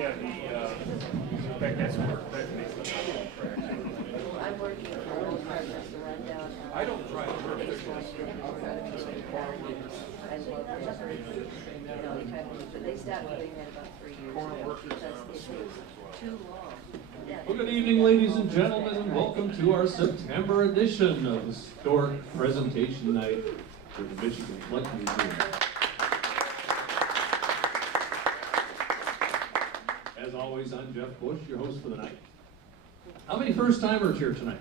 Yeah, in fact, that's where I'm working for old partners to run down. I don't drive perfect. I love it. But they stopped doing that about 3 years ago because it takes too long. Yeah. Well, good evening, ladies and gentlemen, and welcome to our September edition of Historic Presentation Night for the Michigan Flight Museum. As always, I'm Jeff Bush, your host for the night. How many first-timers here tonight?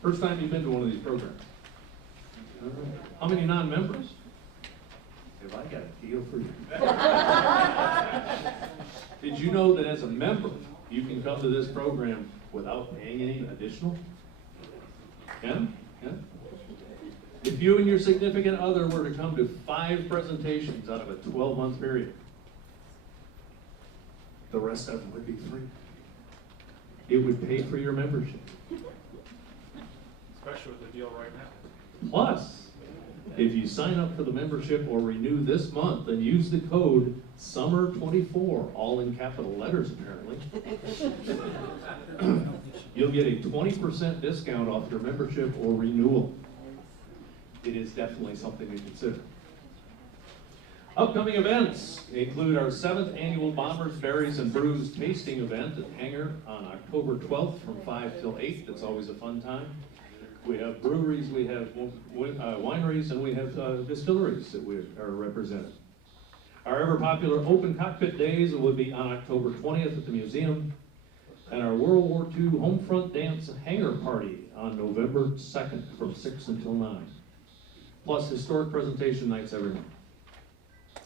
First time you've been to one of these programs? How many non-members? Have I got a deal for you? Did you know that as a member, you can come to this program without paying any additional? Yeah? If you and your significant other were to come to 5 presentations out of a 12-month period, the rest of them would be free. It would pay for your membership. Especially with the deal right now. Plus, if you sign up for the membership or renew this month and use the code SUMMER24, all in capital letters apparently, you'll get a 20% discount off your membership or renewal. It is definitely something to consider. Upcoming events include our 7th annual Bombers, Berries, and Brews tasting event at Hangar on October 12th from 5 till 8. That's always a fun time. We have breweries, we have wineries, and we have distilleries that are represented. Our ever popular Open Cockpit Days will be on October 20th at the museum, and our World War II Homefront Dance Hangar Party on November 2nd from 6 until 9. Plus historic presentation nights every month.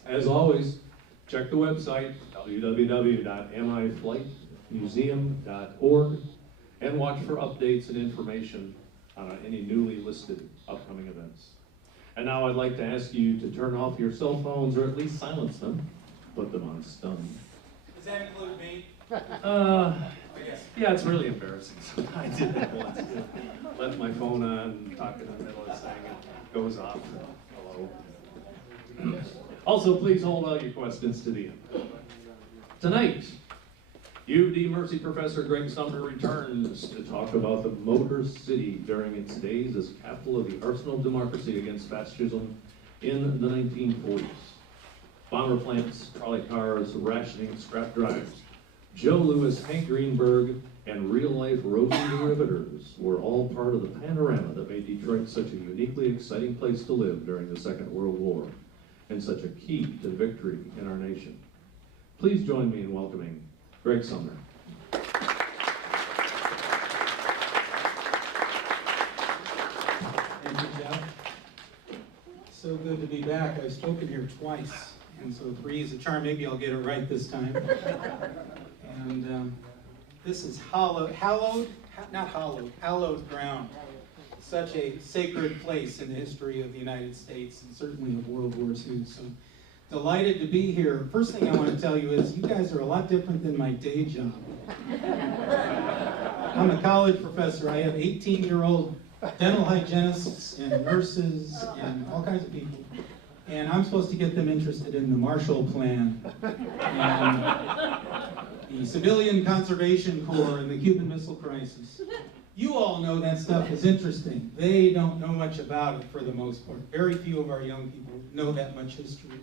As always, check the website, www.miflightmuseum.org, and watch for updates and information on any newly listed upcoming events. And now I'd like to ask you to turn off your cell phones, or at least silence them, put them on stun. Does that include me? Yeah, it's really embarrassing. So I did that once. Left my phone on, talking in the middle of the thing, and it goes off. Hello. Also, please hold all your questions to the end. Tonight, UD Mercy Professor Greg Sumner returns to talk about the Motor City during its days as capital of the arsenal of democracy against fascism in the 1940s. Bomber plants, trolley cars, rationing, scrap drives, Joe Louis, Hank Greenberg, and real-life roving Riveters were all part of the panorama that made Detroit such a uniquely exciting place to live during the Second World War, and such a key to victory in our nation. Please join me in welcoming Greg Sumner. Thank you, Jeff. So good to be back. I've spoken here twice, and so 3 is a charm. Maybe I'll get it right this time. And this is hallowed ground. Such a sacred place in the history of the United States and certainly of World War II. So delighted to be here. First thing I want to tell you is you guys are a lot different than my day job. I'm a college professor. I have 18-year-old dental hygienists and nurses and all kinds of people. And I'm supposed to get them interested in the Marshall Plan and the Civilian Conservation Corps and the Cuban Missile Crisis. You all know that stuff is interesting. They don't know much about it for the most part. Very few of our young people know that much history.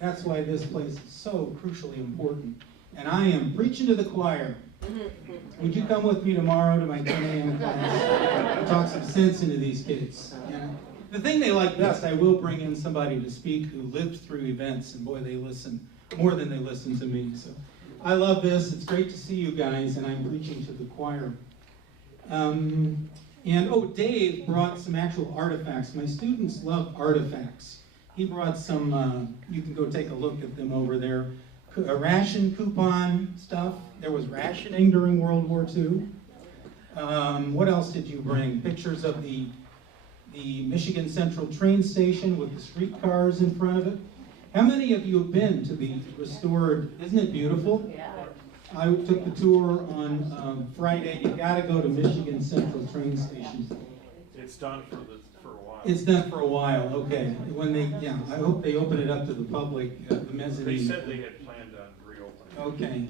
That's why this place is so crucially important. And I am preaching to the choir. Would you come with me tomorrow to my 10 a.m. class and talk some sense into these kids? And the thing they like best, I will bring in somebody to speak who lived through events, and boy, they listen more than they listen to me. So I love this. It's great to see you guys, and I'm preaching to the choir. Dave brought some actual artifacts. My students love artifacts. He brought some, you can go take a look at them over there. A ration coupon stuff. There was rationing during World War II. What else did you bring? Pictures of the Michigan Central train station with the streetcars in front of it. How many of you have been to the restored, isn't it beautiful? Yeah. I took the tour on Friday. You got to go to Michigan Central train station. It's done for a while. It's done for a while. Okay. When I hope they open it up to the public. The mezzanine. They said they had planned on reopening. Okay.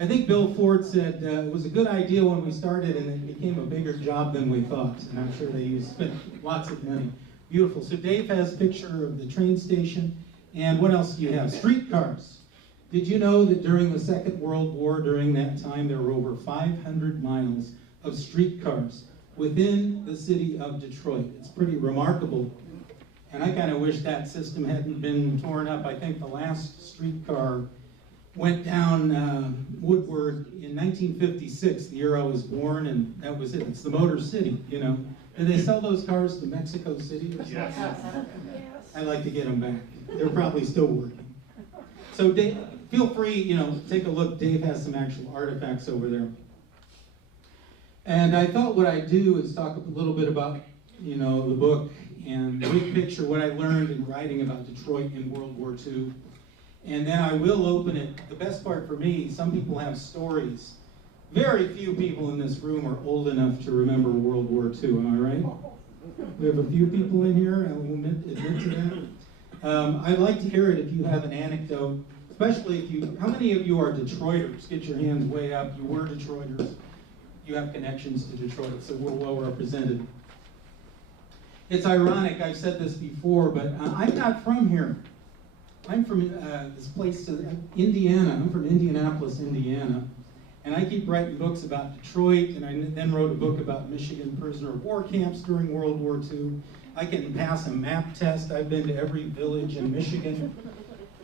I think Bill Ford said it was a good idea when we started and it became a bigger job than we thought. And I'm sure they spent lots of money. Beautiful. So Dave has a picture of the train station. And what else do you have? Streetcars. Did you know that during the Second World War, during that time, there were over 500 miles of streetcars within the city of Detroit? It's pretty remarkable. And I kind of wish that system hadn't been torn up. I think the last streetcar went down Woodward in 1956, the year I was born, and that was it. It's the Motor City, you know. Do they sell those cars to Mexico City or something? Yes. I'd like to get them back. They're probably still working. So Dave, feel free, you know, take a look. Dave has some actual artifacts over there. And I thought what I'd do is talk a little bit about, you know, the book and the big picture, what I learned in writing about Detroit in World War II. And then I will open it. The best part for me, some people have stories. Very few people in this room are old enough to remember World War II, am I right? We have a few people in here, and we'll admit to that. I'd like to hear it if you have an anecdote, especially if you, how many of you are Detroiters? Get your hands way up. You were Detroiters. You have connections to Detroit, so we're well represented. It's ironic, I've said this before, but I'm not from here. I'm from this place, Indiana. I'm from Indianapolis, Indiana. And I keep writing books about Detroit, and I then wrote a book about Michigan prisoner of war camps during World War II. I can pass a map test. I've been to every village in Michigan.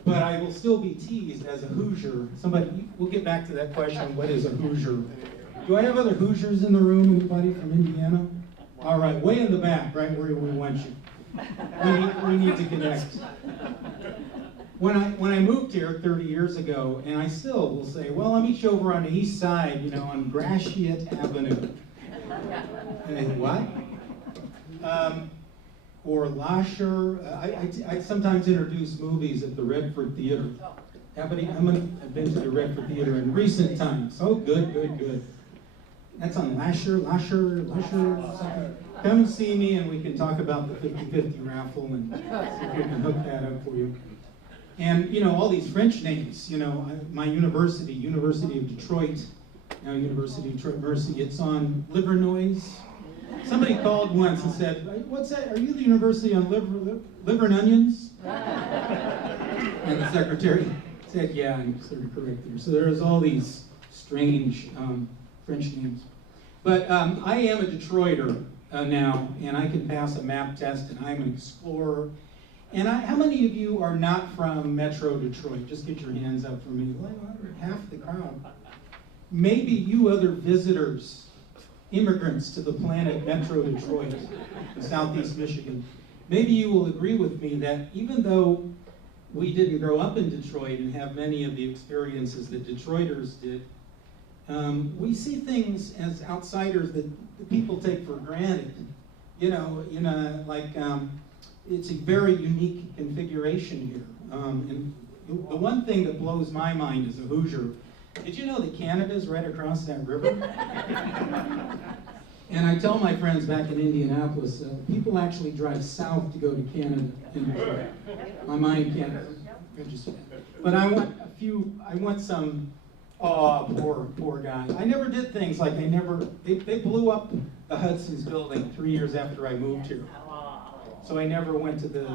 But I will still be teased as a Hoosier. Somebody, we'll get back to that question, what is a Hoosier? Do I have other Hoosiers in the room? Anybody from Indiana? All right, way in the back, right where we want you. We need to connect. When I moved here 30 years ago, and I still will say, well, I'll meet you over on the east side, you know, on Gratiot Avenue. And I think, what? Or Lasher. I sometimes introduce movies at the Redford Theater. I've been to the Redford Theater in recent times. Oh, good, good, good. That's on Lasher. Come and see me, and we can talk about the 50-50 raffle and see if we can hook that up for you. And, you know, all these French names, you know, my university, University of Detroit, now University of Detroit Mercy, it's on Livernois. Somebody called once and said, what's that? Are you the University on liver and onions? And the secretary said, yeah, I'm sort of correct there. So there's all these strange French names. But I am a Detroiter now, and I can pass a map test, and I'm an explorer. And how many of you are not from Metro Detroit? Just get your hands up for me. Well, half the crowd. Maybe you other visitors, immigrants to the planet Metro Detroit, in Southeast Michigan, maybe you will agree with me that even though we didn't grow up in Detroit and have many of the experiences that Detroiters did, we see things as outsiders that people take for granted. You know, like, it's a very unique configuration here. And the one thing that blows my mind as a Hoosier, did you know that Canada's right across that river? And I tell my friends back in Indianapolis, people actually drive south to go to Canada in Detroit. My mind can't register that. But I want some, oh, poor guy. I never did things like they blew up the Hudson's building 3 years after I moved here. So I never went to the,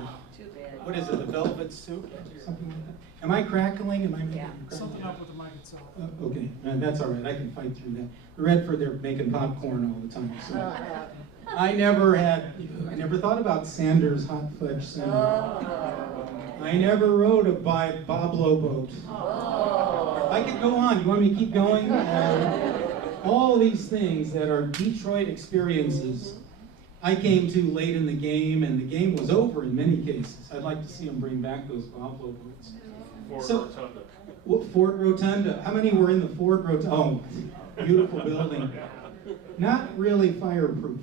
what is it, the Velvet Soup or something like that? Am I crackling? Am I making Something up with the mic itself. Okay, that's all right. I can fight through that. Redford, they're making popcorn all the time. So I never thought about Sanders Hot Fudge Sundae. I never rode a Boblo boat. I could go on. You want me to keep going? All these things that are Detroit experiences I came to late in the game, and the game was over in many cases. I'd like to see them bring back those Boblo boats. Ford Rotunda. How many were in the Ford Rotunda? Oh, beautiful building. Not really fireproof.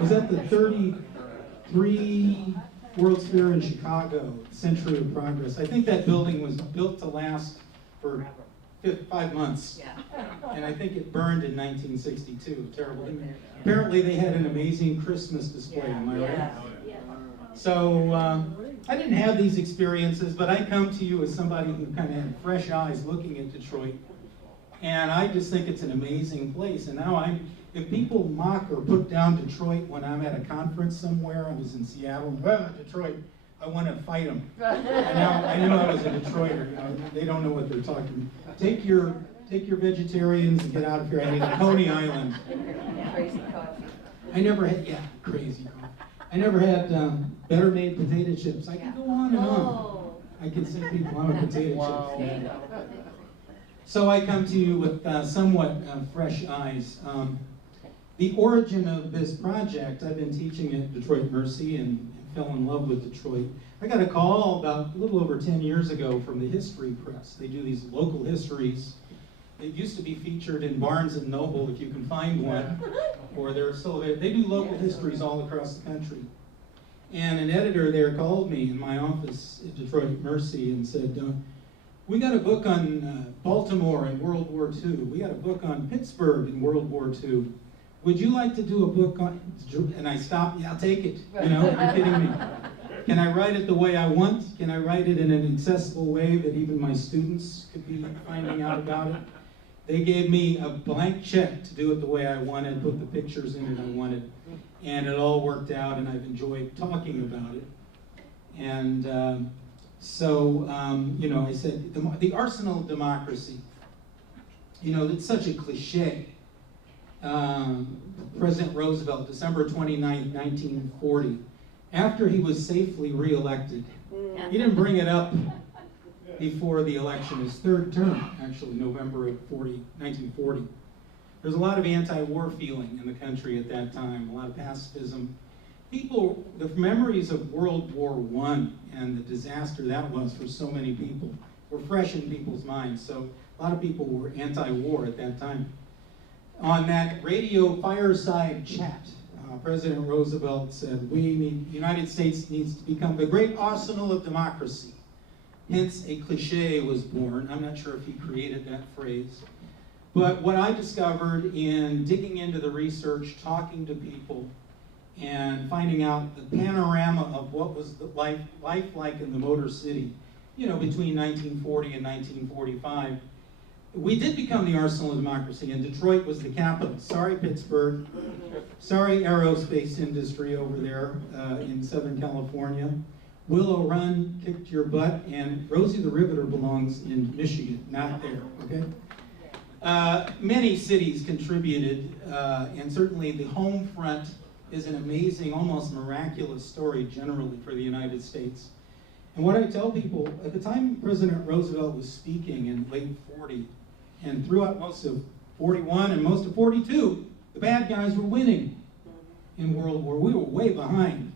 Was that the 33 World's Fair in Chicago, Century of Progress? I think that building was built to last for 5 months. And I think it burned in 1962. Terrible. Apparently they had an amazing Christmas display, am I right? So I didn't have these experiences, but I come to you as somebody who kind of had fresh eyes looking at Detroit. And I just think it's an amazing place. And now if people mock or put down Detroit when I'm at a conference somewhere, I was in Seattle, Detroit, I want to fight them. I knew I was a Detroiter. You know, they don't know what they're talking about. Take your vegetarians and get out of here. I need Coney Island. Crazy coffee. I never had, crazy coffee. I never had better made potato chips. I could go on and on. Oh. I could send people on a potato There you chips. go. So I come to you with somewhat fresh eyes. The origin of this project, I've been teaching at Detroit Mercy and fell in love with Detroit. I got a call about a little over 10 years ago from the History Press. They do these local histories. It used to be featured in Barnes & Noble, if you can find one, or they're still there. They do local histories all across the country. And an editor there called me in my office at Detroit Mercy and said, we got a book on Baltimore in World War II. We got a book on Pittsburgh in World War II. Would you like to do a book on, and I stopped, yeah, I'll take it. You know, you're kidding me. Can I write it the way I want? Can I write it in an accessible way that even my students could be finding out about it? They gave me a blank check to do it the way I wanted, put the pictures in it I wanted, and it all worked out, and I've enjoyed talking about it. And you know, I said, the arsenal of democracy, you know, it's such a cliche. President Roosevelt, December 29, 1940, after he was safely reelected, he didn't bring it up before the election, his third term, actually, November of 1940. There's a lot of anti-war feeling in the country at that time, a lot of pacifism. People, the memories of World War I and the disaster that was for so many people were fresh in people's minds, so a lot of people were anti-war at that time. On that radio fireside chat, President Roosevelt said, the United States needs to become the great arsenal of democracy. Hence, a cliche was born. I'm not sure if he created that phrase. But what I discovered in digging into the research, talking to people, and finding out the panorama of what was the life like in the Motor City, you know, between 1940 and 1945, we did become the arsenal of democracy, and Detroit was the capital. Sorry, Pittsburgh. Sorry, aerospace industry over there in Southern California. Willow Run kicked your butt, and Rosie the Riveter belongs in Michigan, not there, okay? Many cities contributed, and certainly the home front is an amazing, almost miraculous story generally for the United States. And what I tell people, at the time President Roosevelt was speaking in late 40, and throughout most of 41 and most of 42, the bad guys were winning in World War. We were way behind.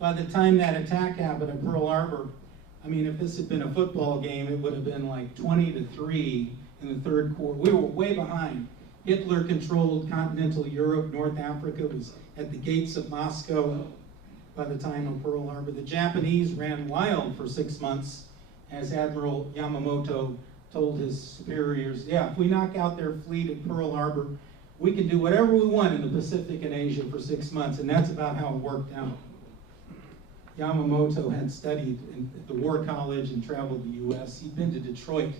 By the time that attack happened at Pearl Harbor, I mean, if this had been a football game, it would have been like 20-3 in the third quarter. We were way behind. Hitler controlled continental Europe. North Africa was at the gates of Moscow by the time of Pearl Harbor. The Japanese ran wild for 6 months, as Admiral Yamamoto told his superiors, yeah, if we knock out their fleet at Pearl Harbor, we can do whatever we want in the Pacific and Asia for 6 months, and that's about how it worked out. Yamamoto had studied at the War College and traveled the U.S. He'd been to Detroit,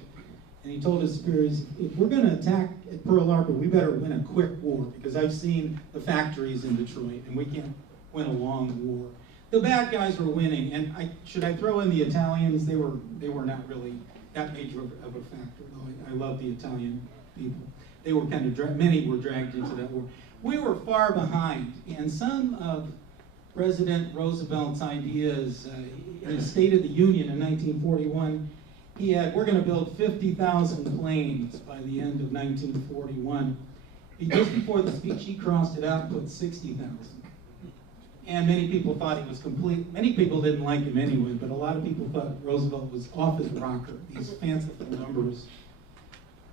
and he told his superiors, if we're going to attack at Pearl Harbor, we better win a quick war, because I've seen the factories in Detroit, and we can't win a long war. The bad guys were winning, and should I throw in the Italians? They were not really that major of a factor, though I love the Italian people. They were kind of, many were dragged into that war. We were far behind, and some of President Roosevelt's ideas in his State of the Union in 1941, he had, we're going to build 50,000 planes by the end of 1941. Just before the speech, he crossed it out and put 60,000. And many people thought he was many people didn't like him anyway, but a lot of people thought Roosevelt was off his rocker, these fanciful numbers.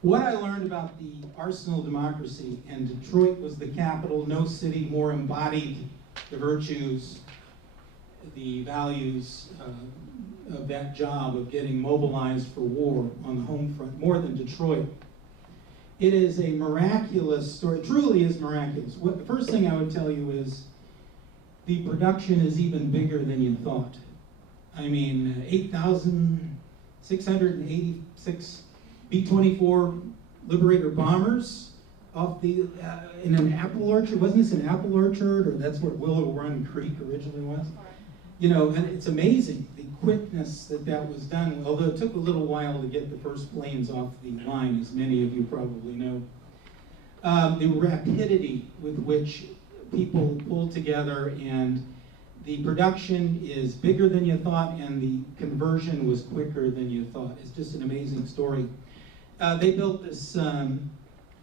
What I learned about the arsenal of democracy, and Detroit was the capital, no city more embodied the virtues, the values of that job of getting mobilized for war on the home front, more than Detroit. It is a miraculous story, it truly is miraculous. The first thing I would tell you is the production is even bigger than you thought. I mean, 8,686 B-24 Liberator bombers off the in an apple orchard. Wasn't this an apple orchard, or that's where Willow Run Creek originally was? You know, and it's amazing the quickness that was done. Although it took a little while to get the first planes off the line, as many of you probably know. The rapidity with which people pulled together, and the production is bigger than you thought, and the conversion was quicker than you thought. It's just an amazing story. They built this,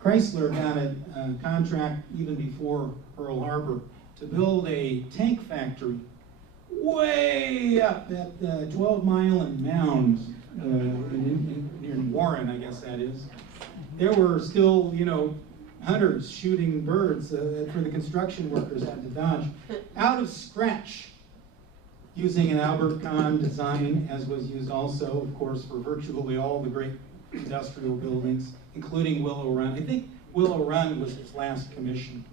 Chrysler got a contract even before Pearl Harbor to build a tank factory way up at 12 Mile and Mound near Warren, I guess that is. There were still, you know, hunters shooting birds for the construction workers had to dodge out of scratch, using an Albert Kahn design, as was used also, of course, for virtually all the great industrial buildings, including Willow Run. I think Willow Run was its last commission.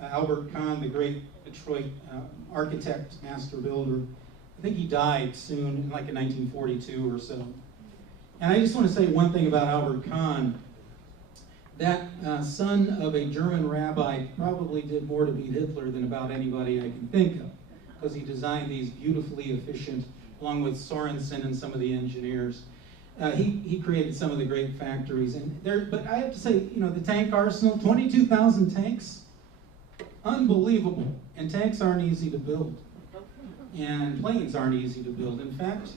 Albert Kahn, the great Detroit architect, master builder, I think he died soon, like in 1942 or so. And I just want to say one thing about Albert Kahn. That son of a German rabbi probably did more to beat Hitler than about anybody I can think of, because he designed these beautifully efficient, along with Sorensen and some of the engineers. He created some of the great factories. But I have to say, you know, the tank arsenal, 22,000 tanks, unbelievable. And tanks aren't easy to build. And planes aren't easy to build. In fact,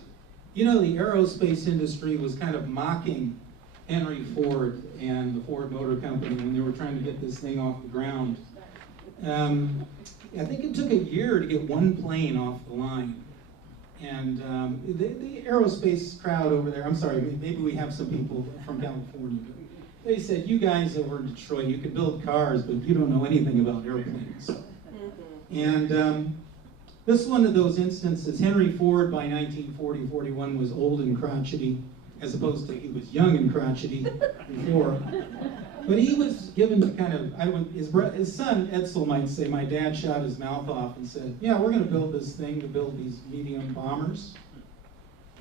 you know, the aerospace industry was kind of mocking Henry Ford and the Ford Motor Company when they were trying to get this thing off the ground. I think it took a year to get one plane off the line. And the aerospace crowd over there, I'm sorry, maybe we have some people from California, but they said, you guys over in Detroit, you can build cars, but you don't know anything about airplanes. And this is one of those instances. Henry Ford by 1940-41 was old and crotchety, as opposed to he was young and crotchety before. But he was given to kind of, his son Edsel might say, my dad shot his mouth off and said, yeah, we're going to build this thing to build these medium bombers.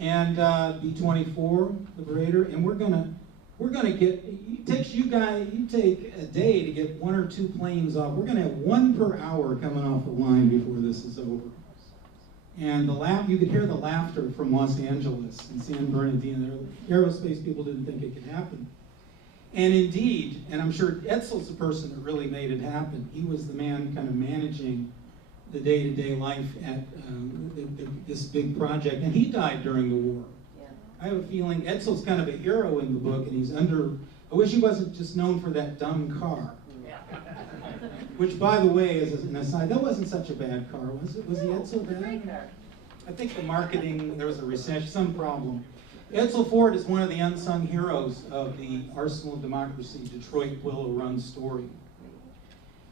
And B-24 Liberator, and we're gonna get, it takes you take a day to get one or two planes off. We're gonna have one per hour coming off the line before this is over. And you could hear the laughter from Los Angeles and San Bernardino. The aerospace people didn't think it could happen. And indeed, and I'm sure Edsel's the person that really made it happen. He was the man kind of managing the day-to-day life at this big project. And he died during the war. Yeah. I have a feeling Edsel's kind of a hero in the book, and he's I wish he wasn't just known for that dumb car. Yeah. Which, by the way, as an aside, that wasn't such a bad car, was it? Was the Edsel bad? I think the marketing, there was a recession, some problem. Edsel Ford is one of the unsung heroes of the Arsenal of Democracy Detroit Willow Run story.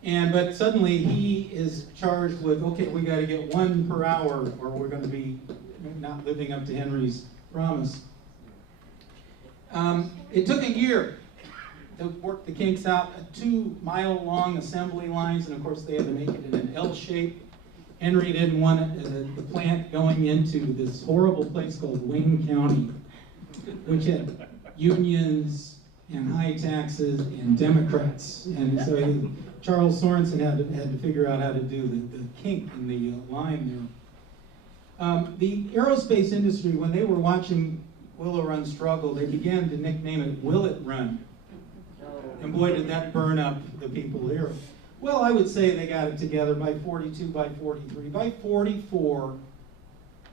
But suddenly he is charged with, okay, we got to get one per hour or we're going to be not living up to Henry's promise. It took a year to work the kinks out, 2-mile-long assembly lines, and of course they had to make it in an L shape. Henry didn't want the plant going into this horrible place called Wayne County, which had unions and high taxes and Democrats. And so Charles Sorensen had to figure out how to do the kink in the line there. The aerospace industry, when they were watching Willow Run struggle, they began to nickname it Will It Run. And boy, did that burn up the people here. Well, I would say they got it together by 42, by 43. By 44,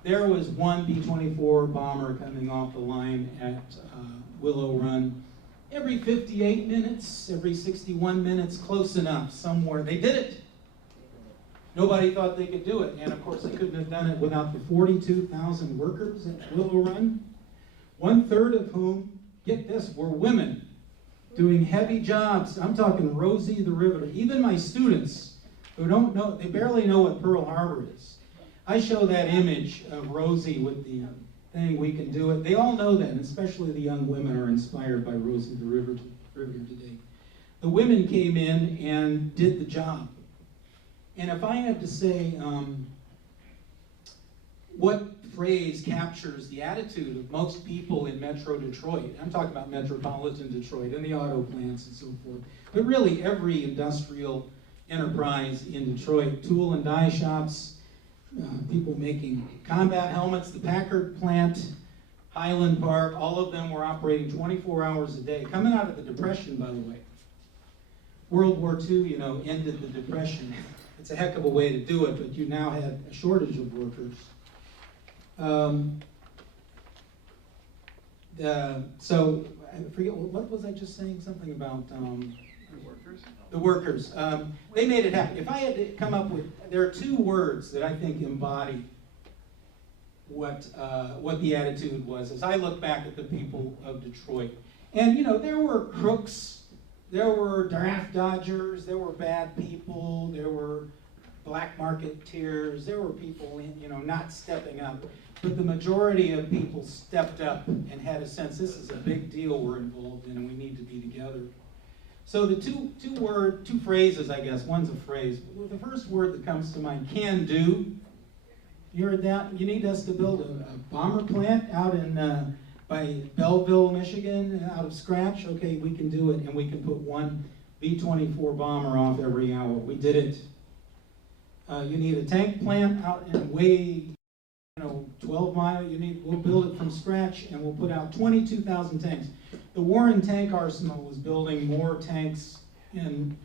there was one B-24 bomber coming off the line at Willow Run. Every 58 minutes, every 61 minutes, close enough, somewhere. They did it. Nobody thought they could do it. And of course, they couldn't have done it without the 42,000 workers at Willow Run, 1/3 of whom, get this, were women doing heavy jobs. I'm talking Rosie the Riveter. Even my students who don't know, they barely know what Pearl Harbor is. I show that image of Rosie with the thing, we can do it. They all know that, and especially the young women are inspired by Rosie the Riveter today. The women came in and did the job. And if I had to say what phrase captures the attitude of most people in Metro Detroit. I'm talking about metropolitan Detroit and the auto plants and so forth. But really every industrial enterprise in Detroit, tool and die shops, people making combat helmets, the Packard plant, Highland Park, all of them were operating 24 hours a day. Coming out of the Depression, by the way. World War II, ended the Depression. It's a heck of a way to do it, but you now had a shortage of workers. So, I forget, what was I just saying? Something about the workers. They made it happen. If I had to come up with, there are two words that I think embody what the attitude was as I look back at the people of Detroit. And there were crooks, there were draft dodgers, there were bad people, there were black marketeers, there were people not stepping up. But the majority of people stepped up and had a sense this is a big deal we're involved in and we need to be together. So the two phrases, I guess, one's a phrase. The first word that comes to mind, can do. You heard that? You need us to build a bomber plant out in by Belleville, Michigan, out of scratch? Okay, we can do it, and we can put one B-24 bomber off every hour. We did it. You need a tank plant out in way, 12 mile. We'll build it from scratch, and we'll put out 22,000 tanks. The Warren Tank Arsenal was building more tanks in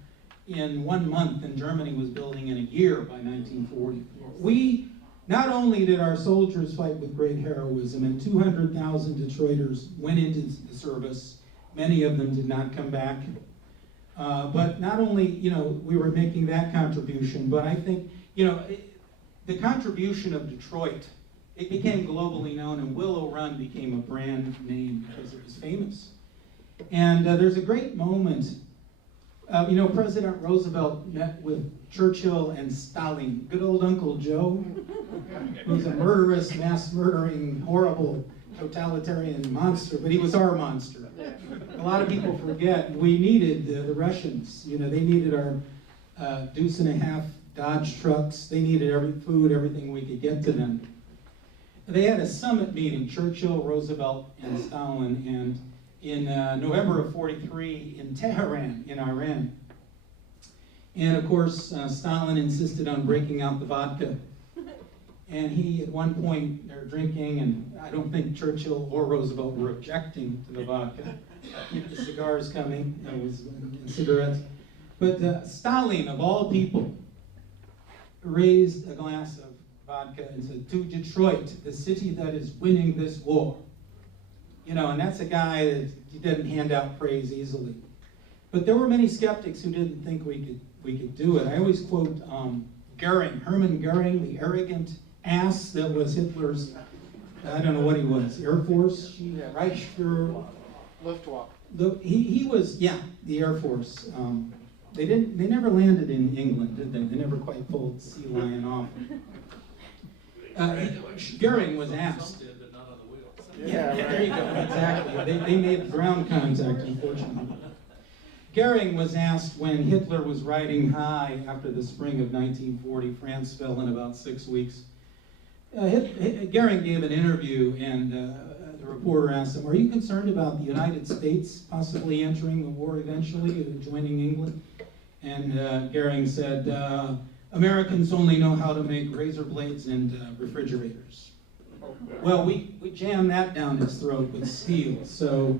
1 month than Germany was building in a year by 1940. Not only did our soldiers fight with great heroism, and 200,000 Detroiters went into the service, many of them did not come back, but not only, we were making that contribution, but I think, the contribution of Detroit, it became globally known, and Willow Run became a brand name because it was famous. And there's a great moment, President Roosevelt met with Churchill and Stalin, good old Uncle Joe, who's a murderous, mass-murdering, horrible, totalitarian monster, but he was our monster. A lot of people forget we needed the Russians. They needed our deuce and a half Dodge trucks. They needed everything we could get to them. They had a summit meeting, Churchill, Roosevelt, and Stalin, and in November of '43 in Tehran, in Iran. And of course, Stalin insisted on breaking out the vodka. And he, at one point, they're drinking, and I don't think Churchill or Roosevelt were objecting to the vodka. The cigars coming, and cigarettes. But Stalin, of all people, raised a glass of vodka and said, "To Detroit, the city that is winning this war." And that's a guy that he didn't hand out praise easily. But there were many skeptics who didn't think we could do it. I always quote Goering, Hermann Goering, the arrogant ass that was Hitler's, I don't know what he was, Air Force, Reichsführer. Luftwaffe. He was, the Air Force. They never landed in England, did they? They never quite pulled Sea Lion off. Goering was asked. Yeah, there you go, exactly. They made ground contact, unfortunately. Goering was asked when Hitler was riding high after the spring of 1940, France fell in about 6 weeks. Goering gave an interview, and the reporter asked him, "Are you concerned about the United States possibly entering the war eventually, joining England?" And Goering said, "Americans only know how to make razor blades and refrigerators." Well, we jammed that down his throat with steel, so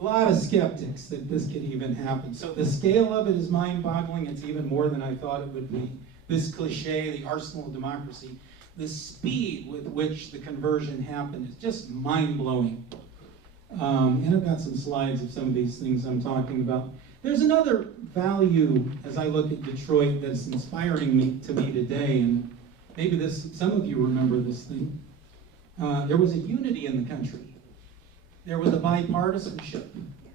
a lot of skeptics that this could even happen. So the scale of it is mind-boggling. It's even more than I thought it would be. This cliche, the arsenal of democracy, the speed with which the conversion happened is just mind-blowing. And I've got some slides of some of these things I'm talking about. There's another value as I look at Detroit that's inspiring to me today, and maybe some of you remember this thing. There was a unity in the country. There was a bipartisanship.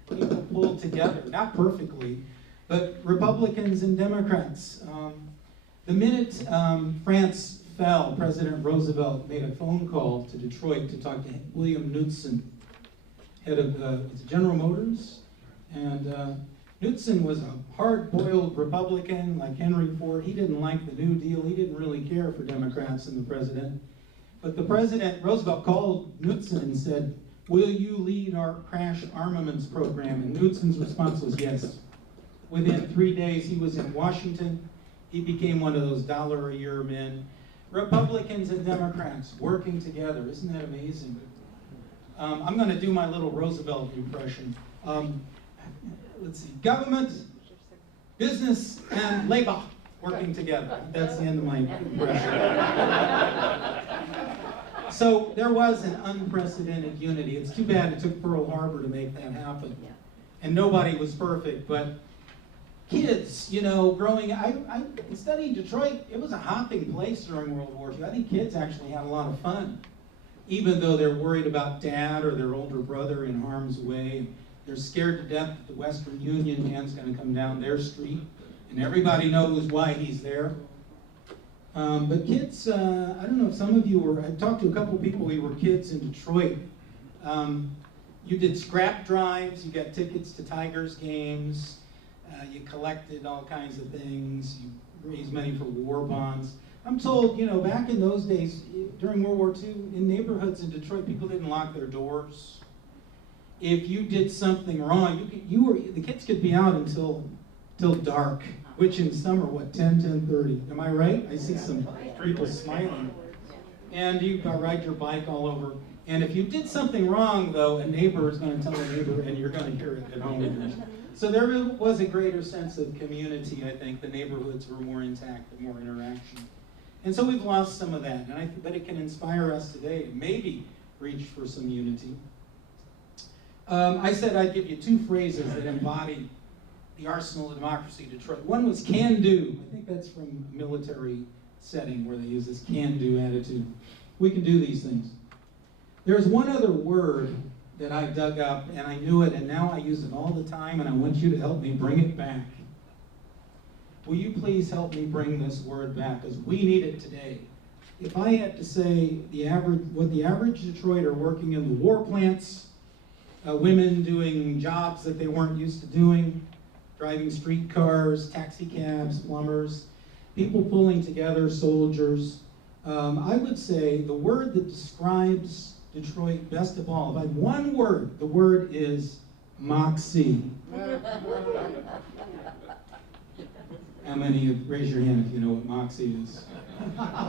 People pulled together, not perfectly, but Republicans and Democrats. The minute France fell, President Roosevelt made a phone call to Detroit to talk to William Knudsen, head of General Motors. And Knudsen was a hard-boiled Republican like Henry Ford. He didn't like the New Deal. He didn't really care for Democrats and the president. But the president, Roosevelt, called Knudsen and said, will you lead our crash armaments program? And Knudsen's response was yes. Within 3 days, he was in Washington. He became one of those $1-a-year men. Republicans and Democrats working together. Isn't that amazing? I'm going to do my little Roosevelt impression. Let's see. Government, business, and labor working together. That's the end of my impression. So there was an unprecedented unity. It's too bad it took Pearl Harbor to make that happen. And nobody was perfect, but kids, you know, growing, I studied Detroit. It was a hopping place during World War II. I think kids actually had a lot of fun, even though they're worried about dad or their older brother in harm's way. They're scared to death that the Western Union man's going to come down their street, and everybody knows why he's there. But kids, I don't know if some of you were, I talked to a couple people who were kids in Detroit. You did scrap drives, you got tickets to Tigers games, you collected all kinds of things, you raised money for war bonds. I'm told, you know, back in those days, during World War II, in neighborhoods in Detroit, people didn't lock their doors. If you did something wrong, the kids could be out until dark, which in summer, 10:30. Am I right? I see some people smiling. And you ride your bike all over. And if you did something wrong, though, a neighbor is going to tell a neighbor, and you're going to hear it at home. So there was a greater sense of community, I think. The neighborhoods were more intact, and more interaction. And so we've lost some of that. And but it can inspire us today to maybe reach for some unity. I said I'd give you 2 phrases that embody the arsenal of democracy, Detroit. One was can do. I think that's from a military setting where they use this can do attitude. We can do these things. There's one other word that I dug up, and I knew it, and now I use it all the time, and I want you to help me bring it back. Will you please help me bring this word back, because we need it today. If I had to say what the average Detroiter working in the war plants, women doing jobs that they weren't used to doing, driving streetcars, taxi cabs, plumbers, people pulling together, soldiers, I would say the word that describes Detroit best of all, if I had one word, the word is moxie. How many of you, raise your hand if you know what moxie is?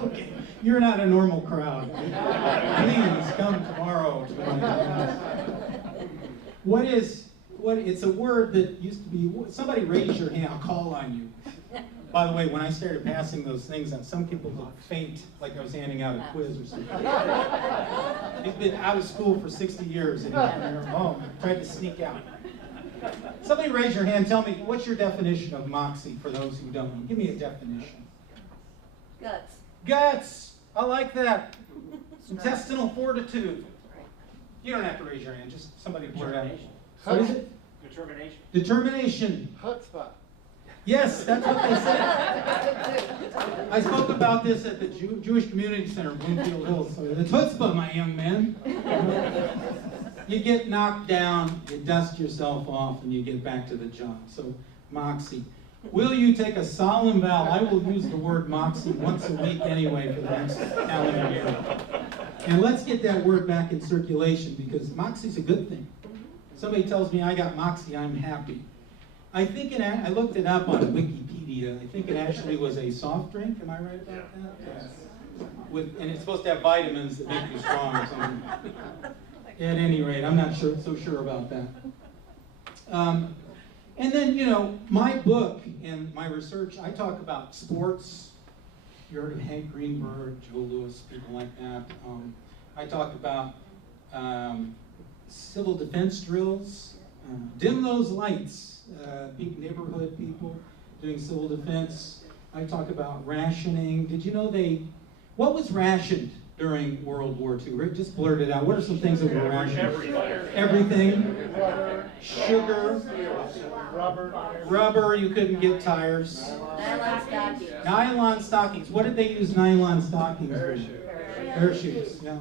Okay, you're not a normal crowd. Please come tomorrow to my class. It's a word that used to be, somebody raise your hand, I'll call on you. By the way, when I started passing those things out, some people looked faint, like I was handing out a quiz or something. They've been out of school for 60 years and tried to sneak out. Somebody raise your hand, tell me, what's your definition of moxie for those who don't know? Give me a definition. Guts. Guts! I like that. Intestinal fortitude. You don't have to raise your hand, just somebody blurt out. What is it? Determination. Determination. Chutzpah. Yes, that's what they said. I spoke about this at the Jewish Community Center, Bloomfield Hills. So the chutzpah, my young man. You get knocked down, you dust yourself off, and you get back to the job. So, moxie. Will you take a solemn vow? I will use the word moxie once a week anyway for the next calendar year. And let's get that word back in circulation, because moxie's a good thing. Somebody tells me I got moxie, I'm happy. I think I looked it up on Wikipedia. I think it actually was a soft drink. Am I right about that? Yes. And it's supposed to have vitamins that make you strong or something. At any rate, I'm not so sure about that. And then, you know, my book and my research, I talk about sports. You heard of Hank Greenberg, Joe Louis, people like that. I talk about civil defense drills, dim those lights. Neighborhood people doing civil defense. I talk about rationing. Did you know what was rationed during World War II? Rick, just blurt it out. What are some things that were rationed? Everything. Sugar. Rubber, you couldn't get tires. Nylon stockings. Nylon stockings. What did they use nylon stockings for? Parachutes, yeah.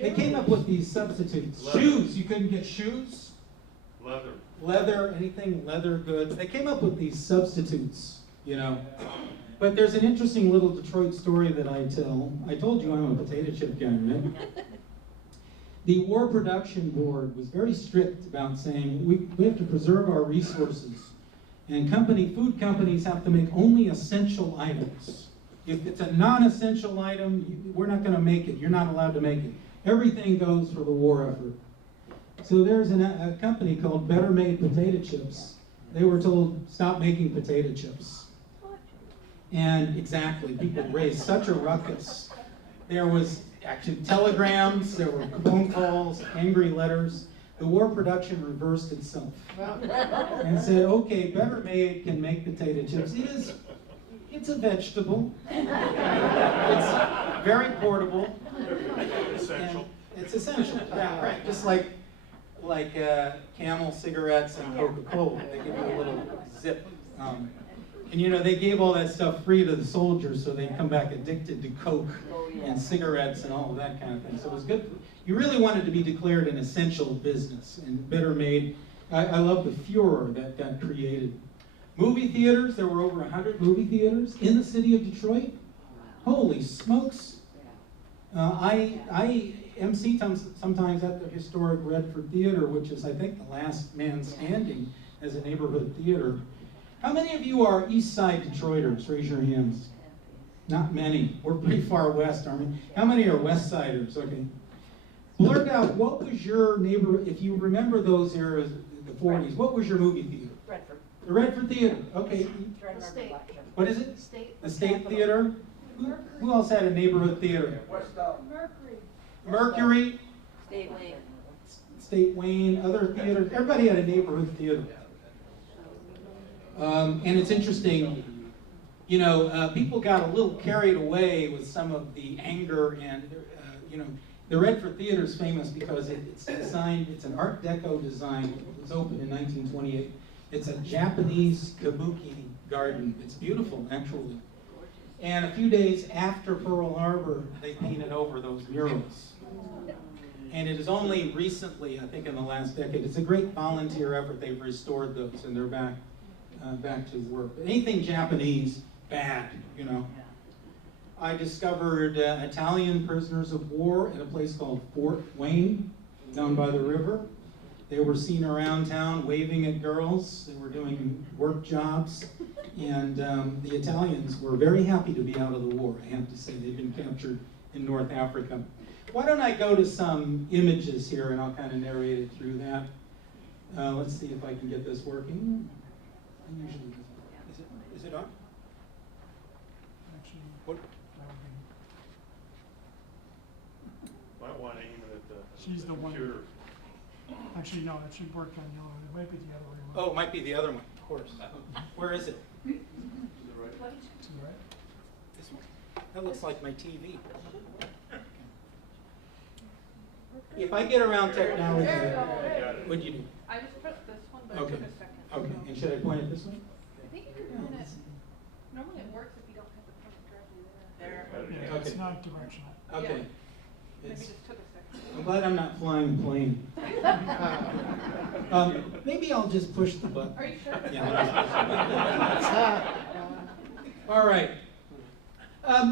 They came up with these substitutes. Leather. Shoes, you couldn't get shoes. Leather, anything leather goods. They came up with these substitutes, you know. But there's an interesting little Detroit story that I tell. I told you I'm a potato chip guy, right? The War Production Board was very strict about saying we have to preserve our resources. And food companies have to make only essential items. If it's a non-essential item, we're not going to make it. You're not allowed to make it. Everything goes for the war effort. So there's a company called Better Made Potato Chips. They were told, stop making potato chips. And exactly, people raised such a ruckus. There was actually telegrams, there were phone calls, angry letters. The war production reversed itself and said, okay, Better Made can make potato chips. It's a vegetable. It's very portable. Essential. It's essential, yeah, right. Just like Camel cigarettes and Coca-Cola. They give you a little zip. And you know, they gave all that stuff free to the soldiers so they'd come back addicted to Coke and cigarettes and all of that kind of thing. So it was good. You really wanted to be declared an essential business, and Better Made. I love the furor that got created. Movie theaters, there were over 100 movie theaters in the city of Detroit. Holy smokes. I MC sometimes at the historic Redford Theater, which is, I think, the last man standing as a neighborhood theater. How many of you are East Side Detroiters? Raise your hands. Not many. We're pretty far west, aren't we? How many are West Siders? Okay. Blurt out, what was your neighborhood, if you remember those eras, the 40s, what was your movie theater? Redford. The Redford Theater. Okay. The state. What is it? State. The State Theater? Who else had a neighborhood theater? Mercury. State Wing. State Wayne, other theaters. Everybody had a neighborhood theater. And it's interesting, you know, people got a little carried away with some of the anger and, you know, the Redford Theater is famous because it's designed, it's an Art Deco design. It was opened in 1928. It's a Japanese kabuki garden. It's beautiful, actually. And a few days after Pearl Harbor, they painted over those murals. And it is only recently, I think in the last decade, it's a great volunteer effort. They've restored those and they're back to work. Anything Japanese, bad, you know. I discovered Italian prisoners of war at a place called Fort Wayne, down by the river. They were seen around town waving at girls. They were doing work jobs. And the Italians were very happy to be out of the war, I have to say. They'd been captured in North Africa. Why don't I go to some images here and I'll kind of narrate it through that. Let's see if I can get this working. I usually is it on? Actually, What? Might want to aim it at the She's the one. computer. Actually, no, it should work on the other one. It might be the other way around. Oh, it might be the other one, of course. Where is it? To the right. This one. That looks like my TV. If I get around technology, what do you do? I just pressed this one, but Okay. it took a second. Okay, and should I point it this way? I think you can point it, normally it works if you don't have to point it directly there. Yeah, Okay. it's not directional. Okay. Maybe It's, just took a second. I'm glad I'm not flying a plane. Maybe I'll just push the button. Are you sure? Yeah, I'll just push the button. All right.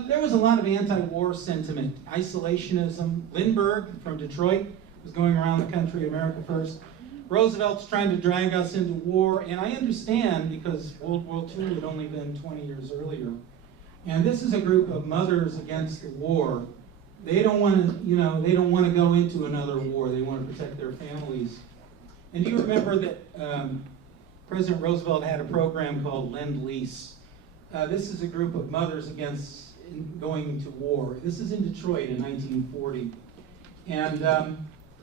There was a lot of anti-war sentiment. Isolationism. Lindbergh from Detroit was going around the country, America First. Roosevelt's trying to drag us into war, and I understand because World War II had only been 20 years earlier. And this is a group of mothers against the war. They don't want to, you know, they don't want to go into another war. They want to protect their families. And do you remember that President Roosevelt had a program called Lend-Lease? This is a group of mothers against going to war. This is in Detroit in 1940. And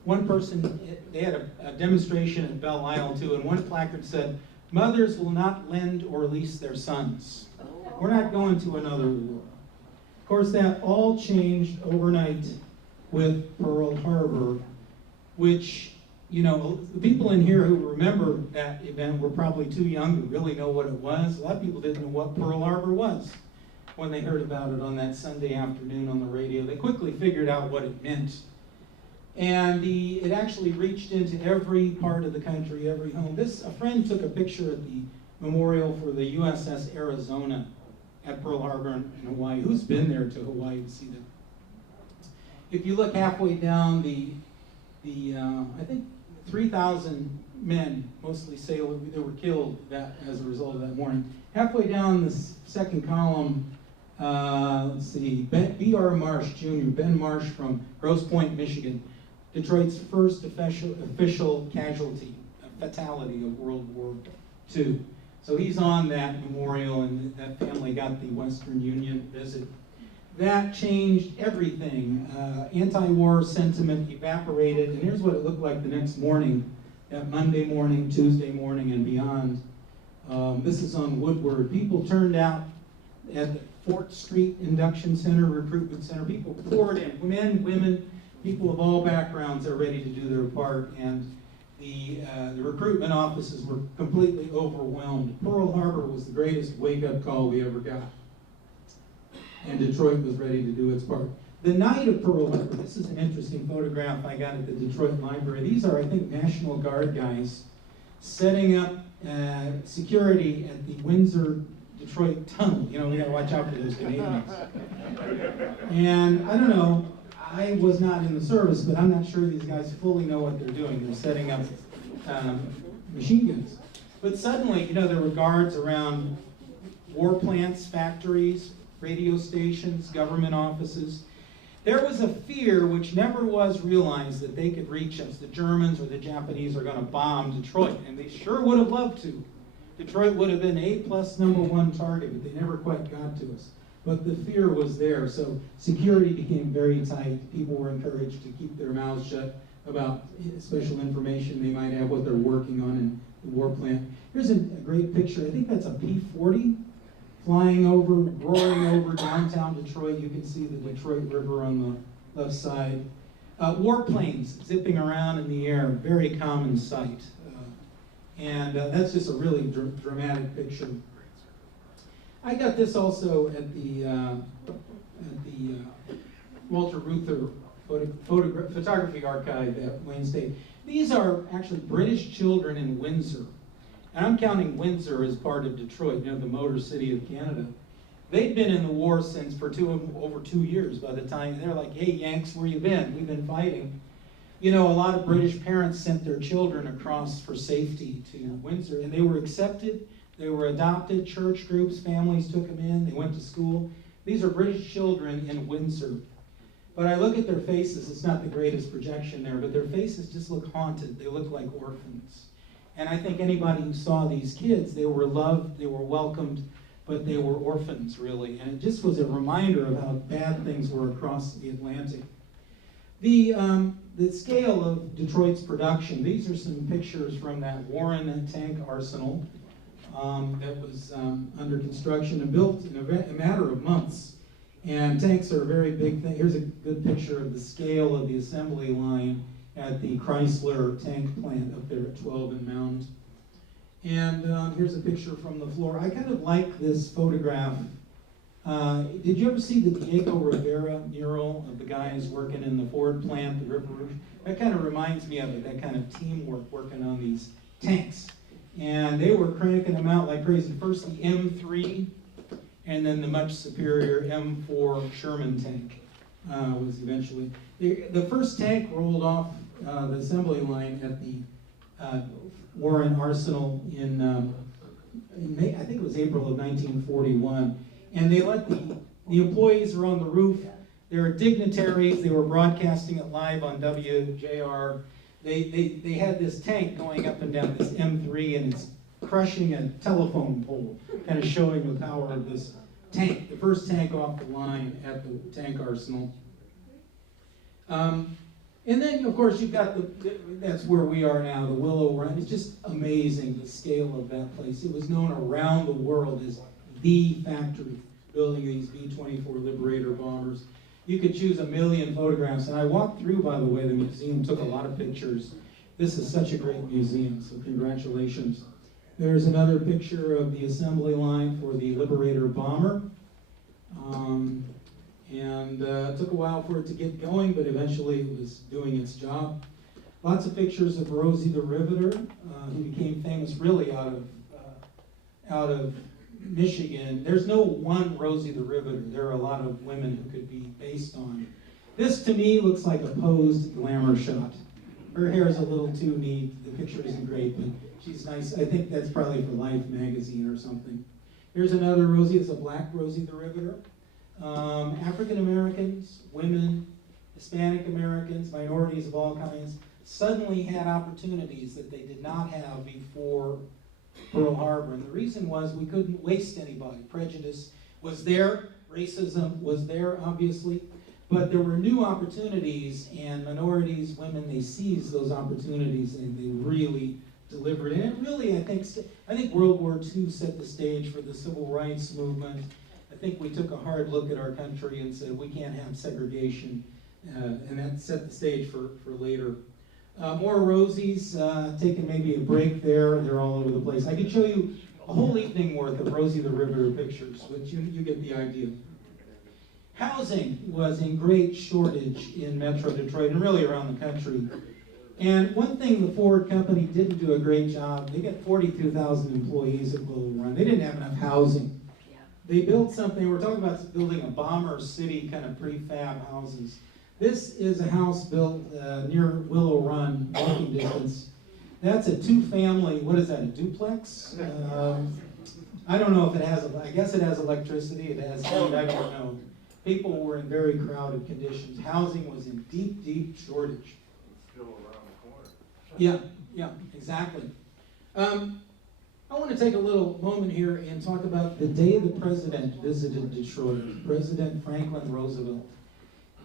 one person, they had a demonstration at Belle Isle too, and one placard said, "Mothers will not lend or lease their sons. We're not going to another war." Of course, that all changed overnight with Pearl Harbor, which, you know, the people in here who remember that event were probably too young to really know what it was. A lot of people didn't know what Pearl Harbor was when they heard about it on that Sunday afternoon on the radio. They quickly figured out what it meant. And it actually reached into every part of the country, every home. A friend took a picture at the memorial for the USS Arizona at Pearl Harbor in Hawaii. Who's been there to Hawaii to see that? If you look halfway down I think 3,000 men, mostly sailors, they were killed as a result of that morning. Halfway down this second column, let's see, B.R. Marsh Jr., Ben Marsh from Grosse Pointe, Michigan, Detroit's first official casualty, fatality of World War II. So he's on that memorial, and that family got the Western Union visit. That changed everything. Anti-war sentiment evaporated, and here's what it looked like the next morning, that Monday morning, Tuesday morning, and beyond. This is on Woodward. People turned out at the Fort Street Induction Center, Recruitment Center. People poured in, men, women, people of all backgrounds are ready to do their part, and the recruitment offices were completely overwhelmed. Pearl Harbor was the greatest wake-up call we ever got, and Detroit was ready to do its part. The night of Pearl Harbor, this is an interesting photograph I got at the Detroit Library. These are, I think, National Guard guys setting up security at the Windsor-Detroit Tunnel. You know, we gotta watch out for those Canadians. And I don't know, I was not in the service, but I'm not sure these guys fully know what they're doing. They're setting up machine guns. But suddenly, you know, there were guards around war plants, factories, radio stations, government offices. There was a fear which never was realized that they could reach us. The Germans or the Japanese are going to bomb Detroit, and they sure would have loved to. Detroit would have been A+ #1 target, but they never quite got to us. But the fear was there, so security became very tight. People were encouraged to keep their mouths shut about special information they might have, what they're working on in the war plant. Here's a great picture. I think that's a P-40 flying over, roaring over downtown Detroit. You can see the Detroit River on the left side. Warplanes zipping around in the air, very common sight. And that's just a really dramatic picture. I got this also at the Walter Reuther Photography Archive at Wayne State. These are actually British children in Windsor. And I'm counting Windsor as part of Detroit, you know, the Motor City of Canada. They'd been in the war since for over 2 years by the time. They're like, hey, Yanks, where you been? We've been fighting. You know, a lot of British parents sent their children across for safety to Windsor, and they were accepted. They were adopted. Church groups, families took them in. They went to school. These are British children in Windsor. But I look at their faces. It's not the greatest projection there, but their faces just look haunted. They look like orphans. And I think anybody who saw these kids, they were loved, they were welcomed, but they were orphans, really. And it just was a reminder of how bad things were across the Atlantic. The scale of Detroit's production, these are some pictures from that Warren tank arsenal that was under construction and built in a matter of months. And tanks are a very big thing. Here's a good picture of the scale of the assembly line at the Chrysler tank plant up there at 12 and Mound. And here's a picture from the floor. I kind of like this photograph. Did you ever see the Diego Rivera mural of the guys working in the Ford plant, the River Rouge? That kind of reminds me of it, that kind of teamwork working on these tanks. And they were cranking them out like crazy. First the M3, and then the much superior M4 Sherman tank was eventually. The first tank rolled off the assembly line at the Warren Arsenal in May, I think it was April of 1941. And they let the employees were on the roof. They were dignitaries. They were broadcasting it live on WJR. They had this tank going up and down, this M3, and it's crushing a telephone pole, kind of showing the power of this tank, the first tank off the line at the tank arsenal. And then, of course, you've got that's where we are now, the Willow Run. It's just amazing, the scale of that place. It was known around the world as the factory, building these B-24 Liberator bombers. You could choose a million photographs, and I walked through, by the way, the museum, took a lot of pictures. This is such a great museum, so congratulations. There's another picture of the assembly line for the Liberator bomber. It took a while for it to get going, but eventually it was doing its job. Lots of pictures of Rosie the Riveter, who became famous really out of Michigan, there's no one Rosie the Riveter. There are a lot of women who could be based on. This, to me, looks like a posed glamour shot. Her hair is a little too neat. The picture isn't great, but she's nice. I think that's probably for Life magazine or something. Here's another Rosie. It's a black Rosie the Riveter. African Americans, women, Hispanic Americans, minorities of all kinds, suddenly had opportunities that they did not have before Pearl Harbor. And the reason was we couldn't waste anybody. Prejudice was there, racism was there, obviously, but there were new opportunities, and minorities, women, they seized those opportunities and they really delivered. And it really, I think World War II set the stage for the civil rights movement. I think we took a hard look at our country and said we can't have segregation, and that set the stage for later. More Rosies, taking maybe a break there. They're all over the place. I could show you a whole evening worth of Rosie the Riveter pictures, but you get the idea. Housing was in great shortage in Metro Detroit and really around the country. And one thing the Ford company didn't do a great job, they got 42,000 employees at Willow Run. They didn't have enough housing. They built something, we're talking about building a bomber city kind of prefab houses. This is a house built near Willow Run, walking distance. That's a two-family, what is that, a duplex? I don't know if it has, I guess it has electricity, it has heat, I don't know. People were in very crowded conditions. Housing was in deep, deep shortage. Still around the corner. Yeah, exactly. I want to take a little moment here and talk about the day the president visited Detroit, President Franklin Roosevelt.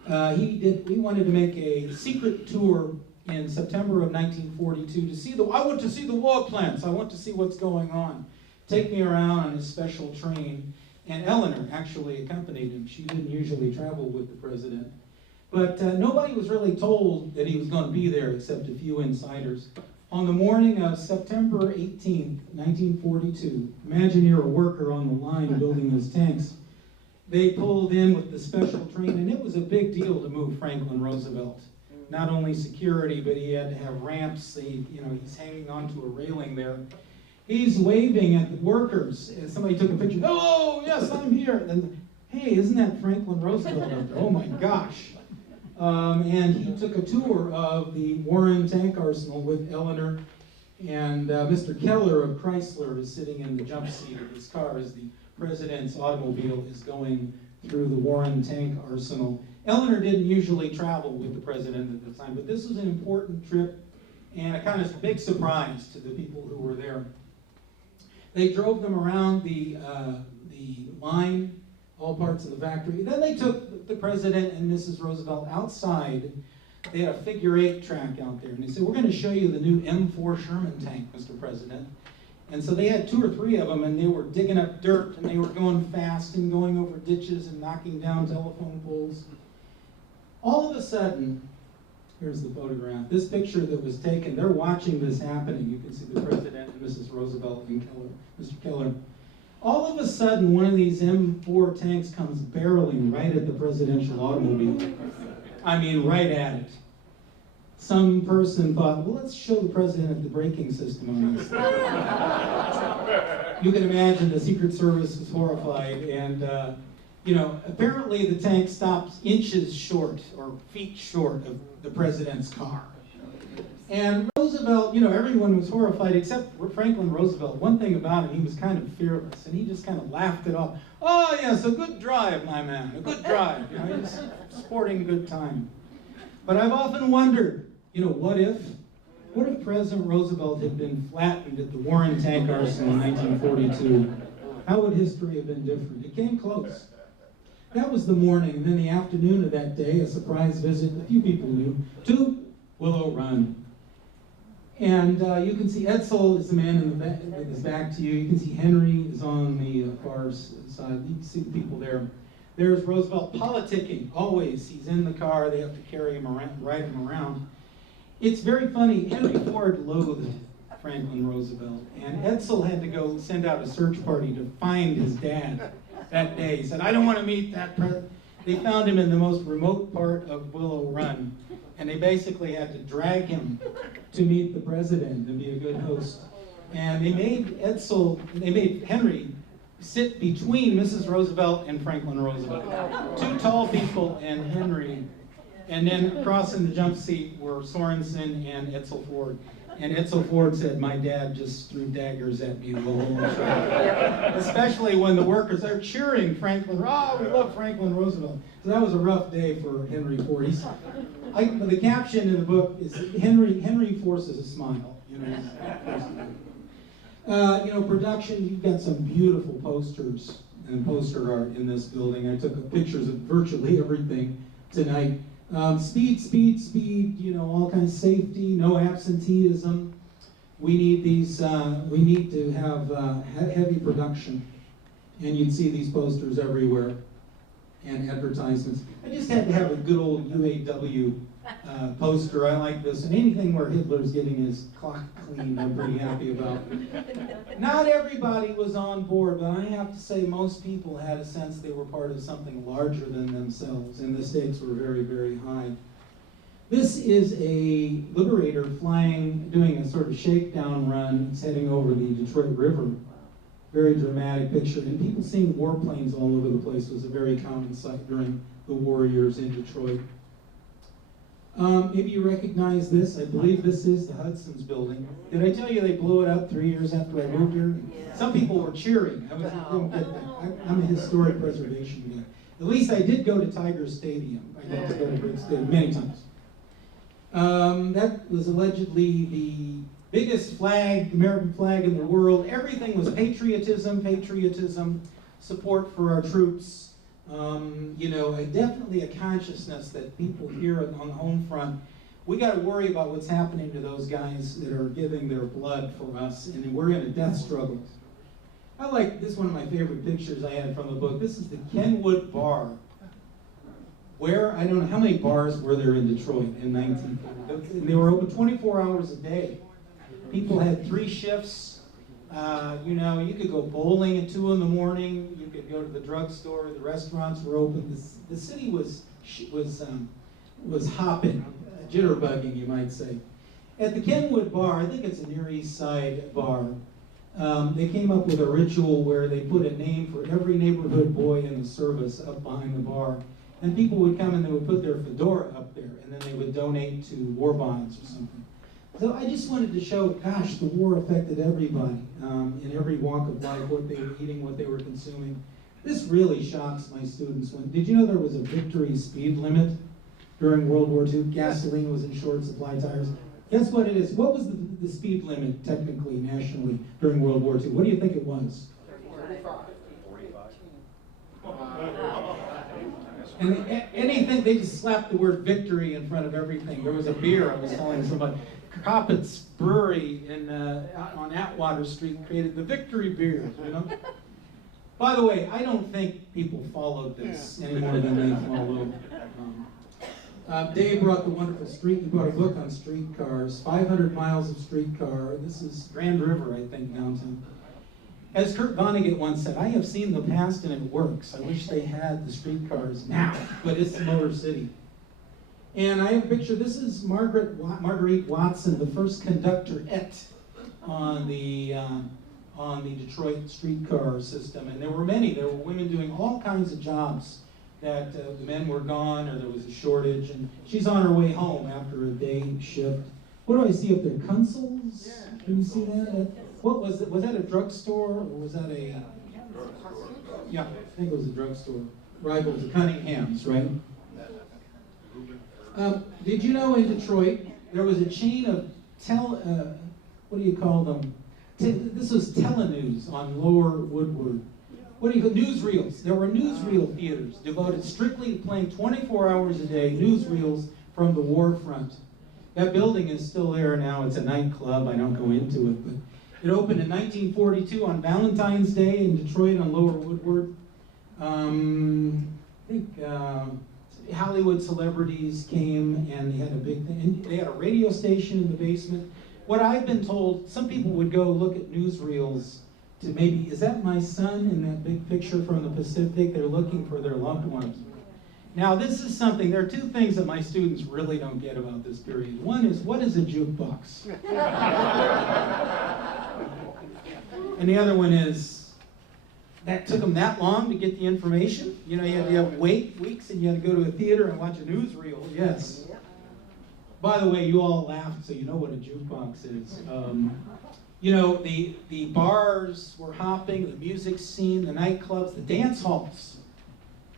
We wanted to make a secret tour in September of 1942 to see I want to see the war plants. I want to see what's going on. Take me around on his special train. And Eleanor actually accompanied him. She didn't usually travel with the president. But nobody was really told that he was going to be there except a few insiders. On the morning of September 18th, 1942, imagine you're a worker on the line building those tanks. They pulled in with the special train, and it was a big deal to move Franklin Roosevelt. Not only security, but he had to have ramps. He's hanging onto a railing there. He's waving at the workers. And somebody took a picture. Hello, yes, I'm here. And hey, isn't that Franklin Roosevelt up there? Oh my gosh. And he took a tour of the Warren Tank Arsenal with Eleanor. And Mr. Keller of Chrysler is sitting in the jump seat of his car as the president's automobile is going through the Warren Tank Arsenal. Eleanor didn't usually travel with the president at the time, but this was an important trip and a kind of big surprise to the people who were there. They drove them around the line, all parts of the factory. Then they took the president and Mrs. Roosevelt outside. They had a figure-8 track out there, and they said, we're going to show you the new M4 Sherman tank, Mr. President. And so they had 2 or 3 of them, and they were digging up dirt, and they were going fast and going over ditches and knocking down telephone poles. All of a sudden, here's the photograph. This picture that was taken, they're watching this happening. You can see the president and Mrs. Roosevelt and Mr. Keller. All of a sudden, one of these M4 tanks comes barreling right at the presidential automobile. I mean, right at it. Some person thought, well, let's show the president the braking system on this. You can imagine the Secret Service is horrified, and apparently the tank stops inches short or feet short of the president's car. And Roosevelt, everyone was horrified except Franklin Roosevelt. One thing about him, he was kind of fearless, and he just kind of laughed it off. Oh, yes, a good drive, my man, a good drive. He was sporting a good time. But I've often wondered, what if President Roosevelt had been flattened at the Warren Tank Arsenal in 1942? How would history have been different? It came close. That was the morning, and then the afternoon of that day, a surprise visit, a few people knew, to Willow Run. And you can see Edsel is the man in the back, with his back to you. You can see Henry is on the far side. You can see the people there. There's Roosevelt politicking, always. He's in the car. They have to carry him around, ride him around. It's very funny. Henry Ford loathed Franklin Roosevelt. And Edsel had to go send out a search party to find his dad that day. He said, I don't want to meet that president. They found him in the most remote part of Willow Run. And they basically had to drag him to meet the president and be a good host. And they made Henry sit between Mrs. Roosevelt and Franklin Roosevelt. Two tall people and Henry. And then across in the jump seat were Sorensen and Edsel Ford. And Edsel Ford said, my dad just threw daggers at me the whole time. Especially when the workers are cheering Franklin. Oh, we love Franklin Roosevelt. So that was a rough day for Henry Ford. The caption in the book is Henry forces a smile. Production, you've got some beautiful posters and poster art in this building. I took pictures of virtually everything tonight. Speed, all kinds of safety, no absenteeism. We need we need to have heavy production. And you'd see these posters everywhere and advertisements. I just had to have a good old UAW poster. I like this. And anything where Hitler's getting his clock cleaned, I'm pretty happy about. Not everybody was on board, but I have to say most people had a sense they were part of something larger than themselves, and the stakes were very, very high. This is a Liberator doing a sort of shakedown run. It's heading over the Detroit River. Very dramatic picture. And people seeing warplanes all over the place was a very common sight during the war years in Detroit. Maybe you recognize this. I believe this is the Hudson's building. Did I tell you they blew it up 3 years after I moved here? Yeah. Some people were cheering. I didn't get that. I'm a historic preservation guy. At least I did go to Tiger Stadium. I got to go to Great Stadium many times. That was allegedly the biggest flag, American flag in the world. Everything was patriotism, support for our troops. Definitely a consciousness that people here on the home front, we got to worry about what's happening to those guys that are giving their blood for us, and we're in a death struggle. I like this, one of my favorite pictures I had from the book. This is the Kenwood Bar. Where, I don't know, how many bars were there in Detroit in 1940? And they were open 24 hours a day. People had 3 shifts. You could go bowling at 2 in the morning. You could go to the drugstore. The restaurants were open. The city was hopping, jitterbugging, you might say. At the Kenwood Bar, I think it's a Near East Side bar, they came up with a ritual where they put a name for every neighborhood boy in the service up behind the bar. And people would come and they would put their fedora up there, and then they would donate to war bonds or something. So I just wanted to show, gosh, the war affected everybody in every walk of life, what they were eating, what they were consuming. This really shocks my students. Did you know there was a victory speed limit during World War II? Gasoline was in short supply, tires. Guess what it is? What was the speed limit technically, nationally, during World War II? What do you think it was? 45. And anything, they just slapped the word victory in front of everything. There was a beer, I was telling somebody, Coppett's Brewery on Atwater Street created the Victory beer, By the way, I don't think people followed this any more than they followed. Dave brought the wonderful he brought a book on streetcars, 500 miles of streetcar. This is Grand River, I think, downtown. As Kurt Vonnegut once said, I have seen the past and it works. I wish they had the streetcars now, but it's the Motor City. And I have a picture. This is Marguerite Watson, the first conductorette on the Detroit streetcar system. And there were many. There were women doing all kinds of jobs that the men were gone or there was a shortage. And she's on her way home after a day shift. What do I see up there? Kunzel's? Can you see that? What was it? Was that a drugstore or was that a? Yeah, I think it was a drugstore. Rival to Cunningham's, right? Did you know in Detroit there was a chain of what do you call them? This was Telenews on Lower Woodward. What do you call newsreels? There were newsreel theaters devoted strictly to playing 24 hours a day newsreels from the war front. That building is still there now. It's a nightclub. I don't go into it, but it opened in 1942 on Valentine's Day in Detroit on Lower Woodward. I think Hollywood celebrities came and they had a big thing. And they had a radio station in the basement. What I've been told, some people would go look at newsreels to maybe, is that my son in that big picture from the Pacific? They're looking for their loved ones. Now this is something, there are 2 things that my students really don't get about this period. One is, what is a jukebox? And the other one is, that took them that long to get the information. You know, you had to wait weeks and you had to go to a theater and watch a newsreel. Yes. By the way, you all laughed, so you know what a jukebox is. You know, the bars were hopping, the music scene, the nightclubs, the dance halls,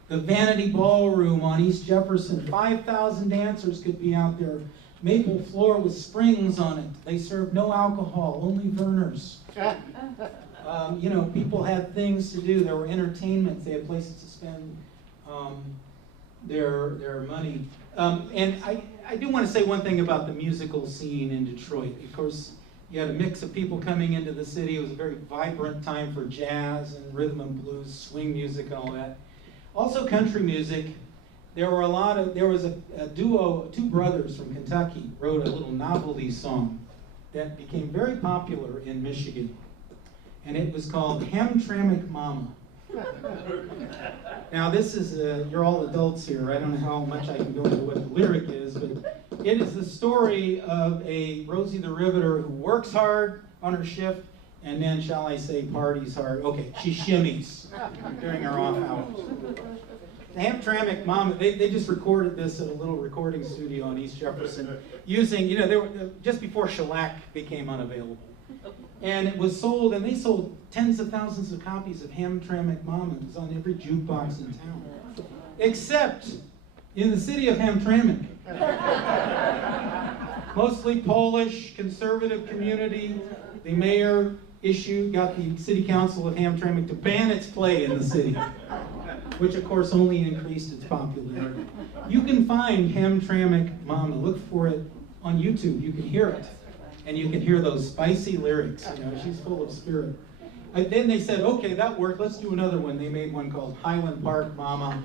the Vanity Ballroom on East Jefferson. 5,000 dancers could be out there. Maple floor with springs on it. They served no alcohol, only Vernors. You know, people had things to do. There were entertainments. They had places to spend their money. And I do want to say one thing about the musical scene in Detroit. Of course, you had a mix of people coming into the city. It was a very vibrant time for jazz and rhythm and blues, swing music and all that. Also country music. There was a duo, two brothers from Kentucky wrote a little novelty song that became very popular in Michigan. And it was called Hamtramck Mama. Now this is, you're all adults here. I don't know how much I can go into what the lyric is, but it is the story of a Rosie the Riveter who works hard on her shift and then, shall I say, parties hard. Okay, she shimmies during her off hours. The Hamtramck Mama, they just recorded this at a little recording studio on East Jefferson using, you know, they were just before shellac became unavailable. And it was sold, and they sold tens of thousands of copies of Hamtramck Mama. It was on every jukebox in town. Except in the city of Hamtramck. Mostly Polish, conservative community. The mayor got the city council of Hamtramck to ban its play in the city, which of course only increased its popularity. You can find Hamtramck Mama. Look for it on YouTube. You can hear it. And you can hear those spicy lyrics. You know, she's full of spirit. Then they said, okay, that worked. Let's do another one. They made one called Highland Park Mama.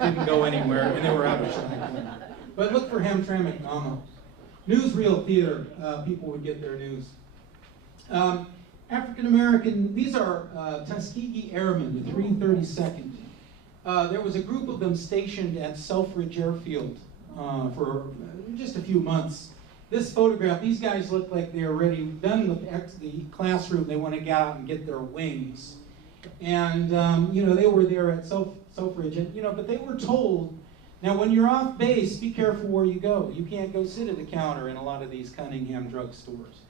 Didn't go anywhere, and they were out of shot. But look for Hamtramck Mama. Newsreel theater. People would get their news. African American. These are Tuskegee Airmen, the 332nd. There was a group of them stationed at Selfridge Airfield for just a few months. This photograph, these guys look like they're already done with the classroom. They want to get out and get their wings. And, you know, they were there at Selfridge, and, you know, but they were told, now when you're off base, be careful where you go. You can't go sit at a counter in a lot of these Cunningham drugstores.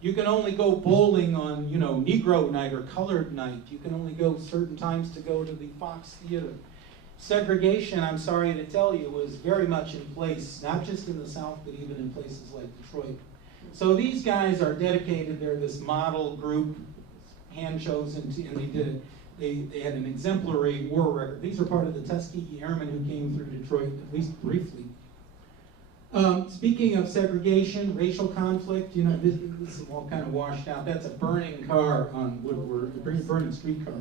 You can only go bowling on, you know, Negro night or colored night. You can only go certain times to go to the Fox Theater. Segregation, I'm sorry to tell you, was very much in place, not just in the South, but even in places like Detroit. So these guys are dedicated. They're this model group, hand-chosen, and they did it. They had an exemplary war record. These are part of the Tuskegee Airmen who came through Detroit, at least briefly. Speaking of segregation, racial conflict, you know, this is all kind of washed out. That's a burning car on Woodward, a burning streetcar.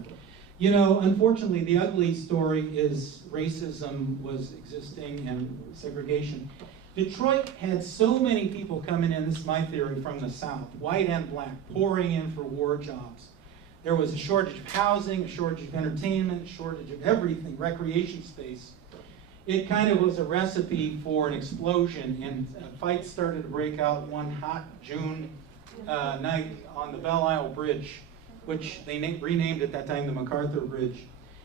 You know, unfortunately, the ugly story is racism was existing and segregation. Detroit had so many people coming in, this is my theory, from the South, white and black, pouring in for war jobs. There was a shortage of housing, a shortage of entertainment, a shortage of everything, recreation space. It kind of was a recipe for an explosion, and fights started to break out one hot June night on the Belle Isle Bridge, which they renamed at that time the MacArthur Bridge.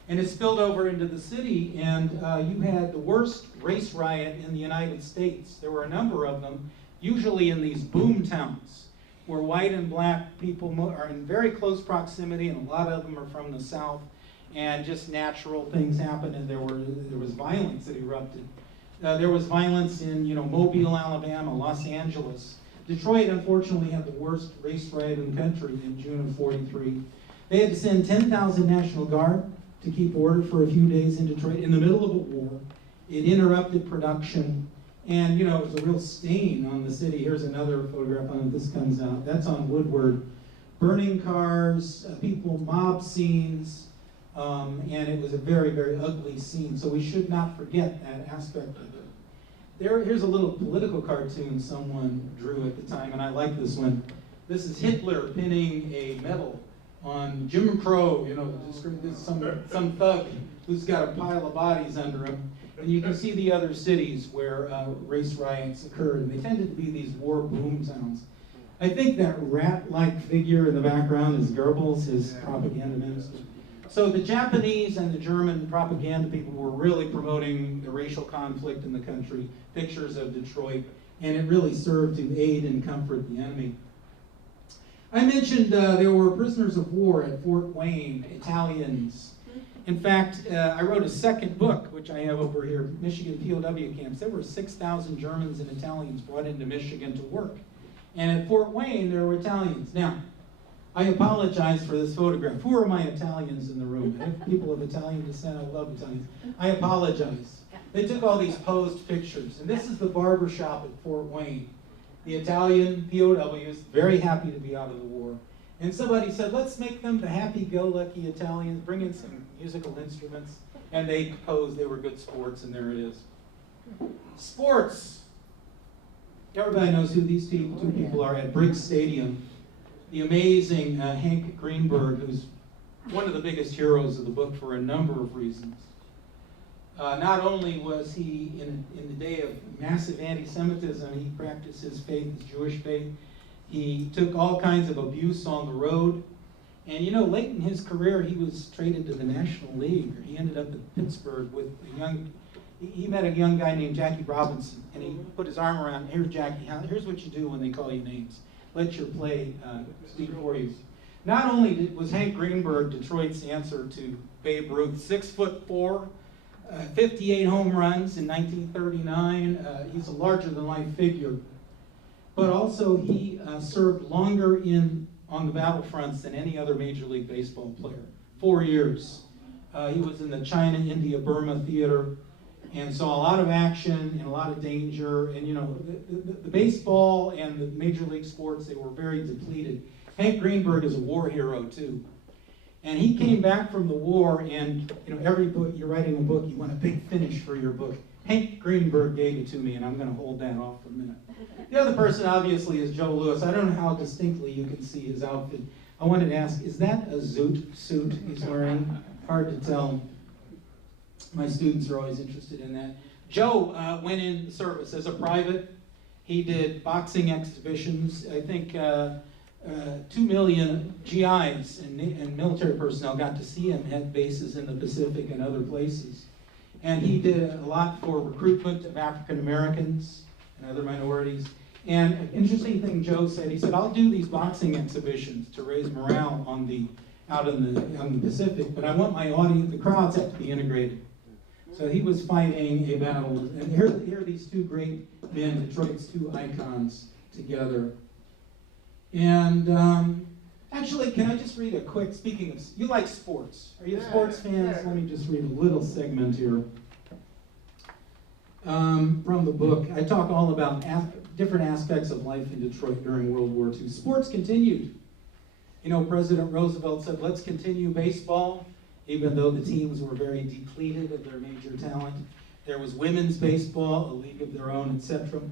And it spilled over into the city, and you had the worst race riot in the United States. There were a number of them, usually in these boom towns, where white and black people are in very close proximity, and a lot of them are from the South, and just natural things happened, and there was violence that erupted. There was violence in, you know, Mobile, Alabama, Los Angeles. Detroit, unfortunately, had the worst race riot in the country in June of '43. They had to send 10,000 National Guard to keep order for a few days in Detroit in the middle of a war. It interrupted production, and, you know, it was a real stain on the city. Here's another photograph on it. This comes out. That's on Woodward. Burning cars, people, mob scenes, and it was a very, very ugly scene. So we should not forget that aspect of it. Here's a little political cartoon someone drew at the time, and I like this one. This is Hitler pinning a medal on Jim Crow, you know, some thug who's got a pile of bodies under him. And you can see the other cities where race riots occurred, and they tended to be these war boom towns. I think that rat-like figure in the background is Goebbels, his propaganda minister. So the Japanese and the German propaganda people were really promoting the racial conflict in the country, pictures of Detroit, and it really served to aid and comfort the enemy. I mentioned there were prisoners of war at Fort Wayne, Italians. In fact, I wrote a second book, which I have over here, Michigan POW camps. There were 6,000 Germans and Italians brought into Michigan to work. And at Fort Wayne, there were Italians. Now, I apologize for this photograph. Who are my Italians in the room? I have people of Italian descent. I love Italians. I apologize. They took all these posed pictures. And this is the barber shop at Fort Wayne. The Italian POWs, very happy to be out of the war. And somebody said, let's make them the happy-go-lucky Italians, bring in some musical instruments. And they posed, they were good sports, and there it is. Sports. Everybody knows who these two people are at Briggs Stadium. The amazing Hank Greenberg, who's one of the biggest heroes of the book for a number of reasons. Not only was he, in the day of massive anti-Semitism, he practiced his faith, his Jewish faith. He took all kinds of abuse on the road. And you know, late in his career, he was traded to the National League. He ended up at Pittsburgh with he met a young guy named Jackie Robinson, and he put his arm around, here's Jackie, here's what you do when they call you names. Let your play speak for you. Not only was Hank Greenberg Detroit's answer to Babe Ruth, 6'4", 58 home runs in 1939. He's a larger-than-life figure. But also he served longer on the battlefronts than any other Major League Baseball player. 4 years. He was in the China, India, Burma theater and saw a lot of action and a lot of danger. And you know, the baseball and the Major League sports, they were very depleted. Hank Greenberg is a war hero too. And he came back from the war, and you know, every book, you're writing a book, you want a big finish for your book. Hank Greenberg gave it to me, and I'm going to hold that off for a minute. The other person, obviously, is Joe Louis. I don't know how distinctly you can see his outfit. I wanted to ask, is that a zoot suit he's wearing? Hard to tell. My students are always interested in that. Joe went in service as a private. He did boxing exhibitions. I think 2 million GIs and military personnel got to see him at bases in the Pacific and other places. And he did a lot for recruitment of African Americans and other minorities. And an interesting thing Joe said, he said, I'll do these boxing exhibitions to raise morale out in the Pacific, but I want my audience, the crowds have to be integrated. So he was fighting a battle. And here are these two great men, Detroit's two icons, together. And actually, can I just read a quick, speaking of, you like sports. Are you sports fans? Let me just read a little segment here from the book. I talk all about different aspects of life in Detroit during World War II. Sports continued. You know, President Roosevelt said, let's continue baseball, even though the teams were very depleted of their major talent. There was women's baseball, a league of their own, etc.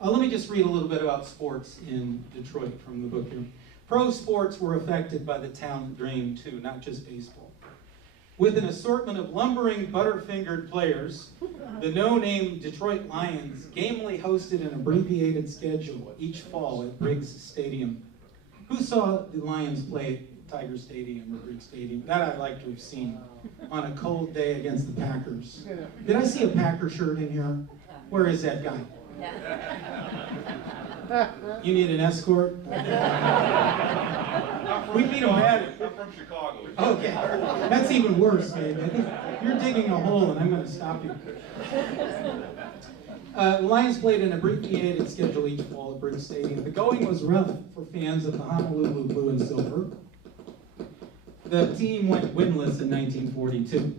Let me just read a little bit about sports in Detroit from the book here. Pro sports were affected by the talent drain too, not just baseball. With an assortment of lumbering, butter-fingered players, the no-name Detroit Lions gamely hosted an abbreviated schedule each fall at Briggs Stadium. Who saw the Lions play at Tiger Stadium or Briggs Stadium? That I'd like to have seen on a cold day against the Packers. Did I see a Packer shirt in here? Where is that guy? You need an escort? We beat them bad. I'm from Chicago. Okay, that's even worse, man. I think you're digging a hole and I'm going to stop you. The Lions played an abbreviated schedule each fall at Briggs Stadium. The going was rough for fans of the Honolulu Blue and Silver. The team went winless in 1942.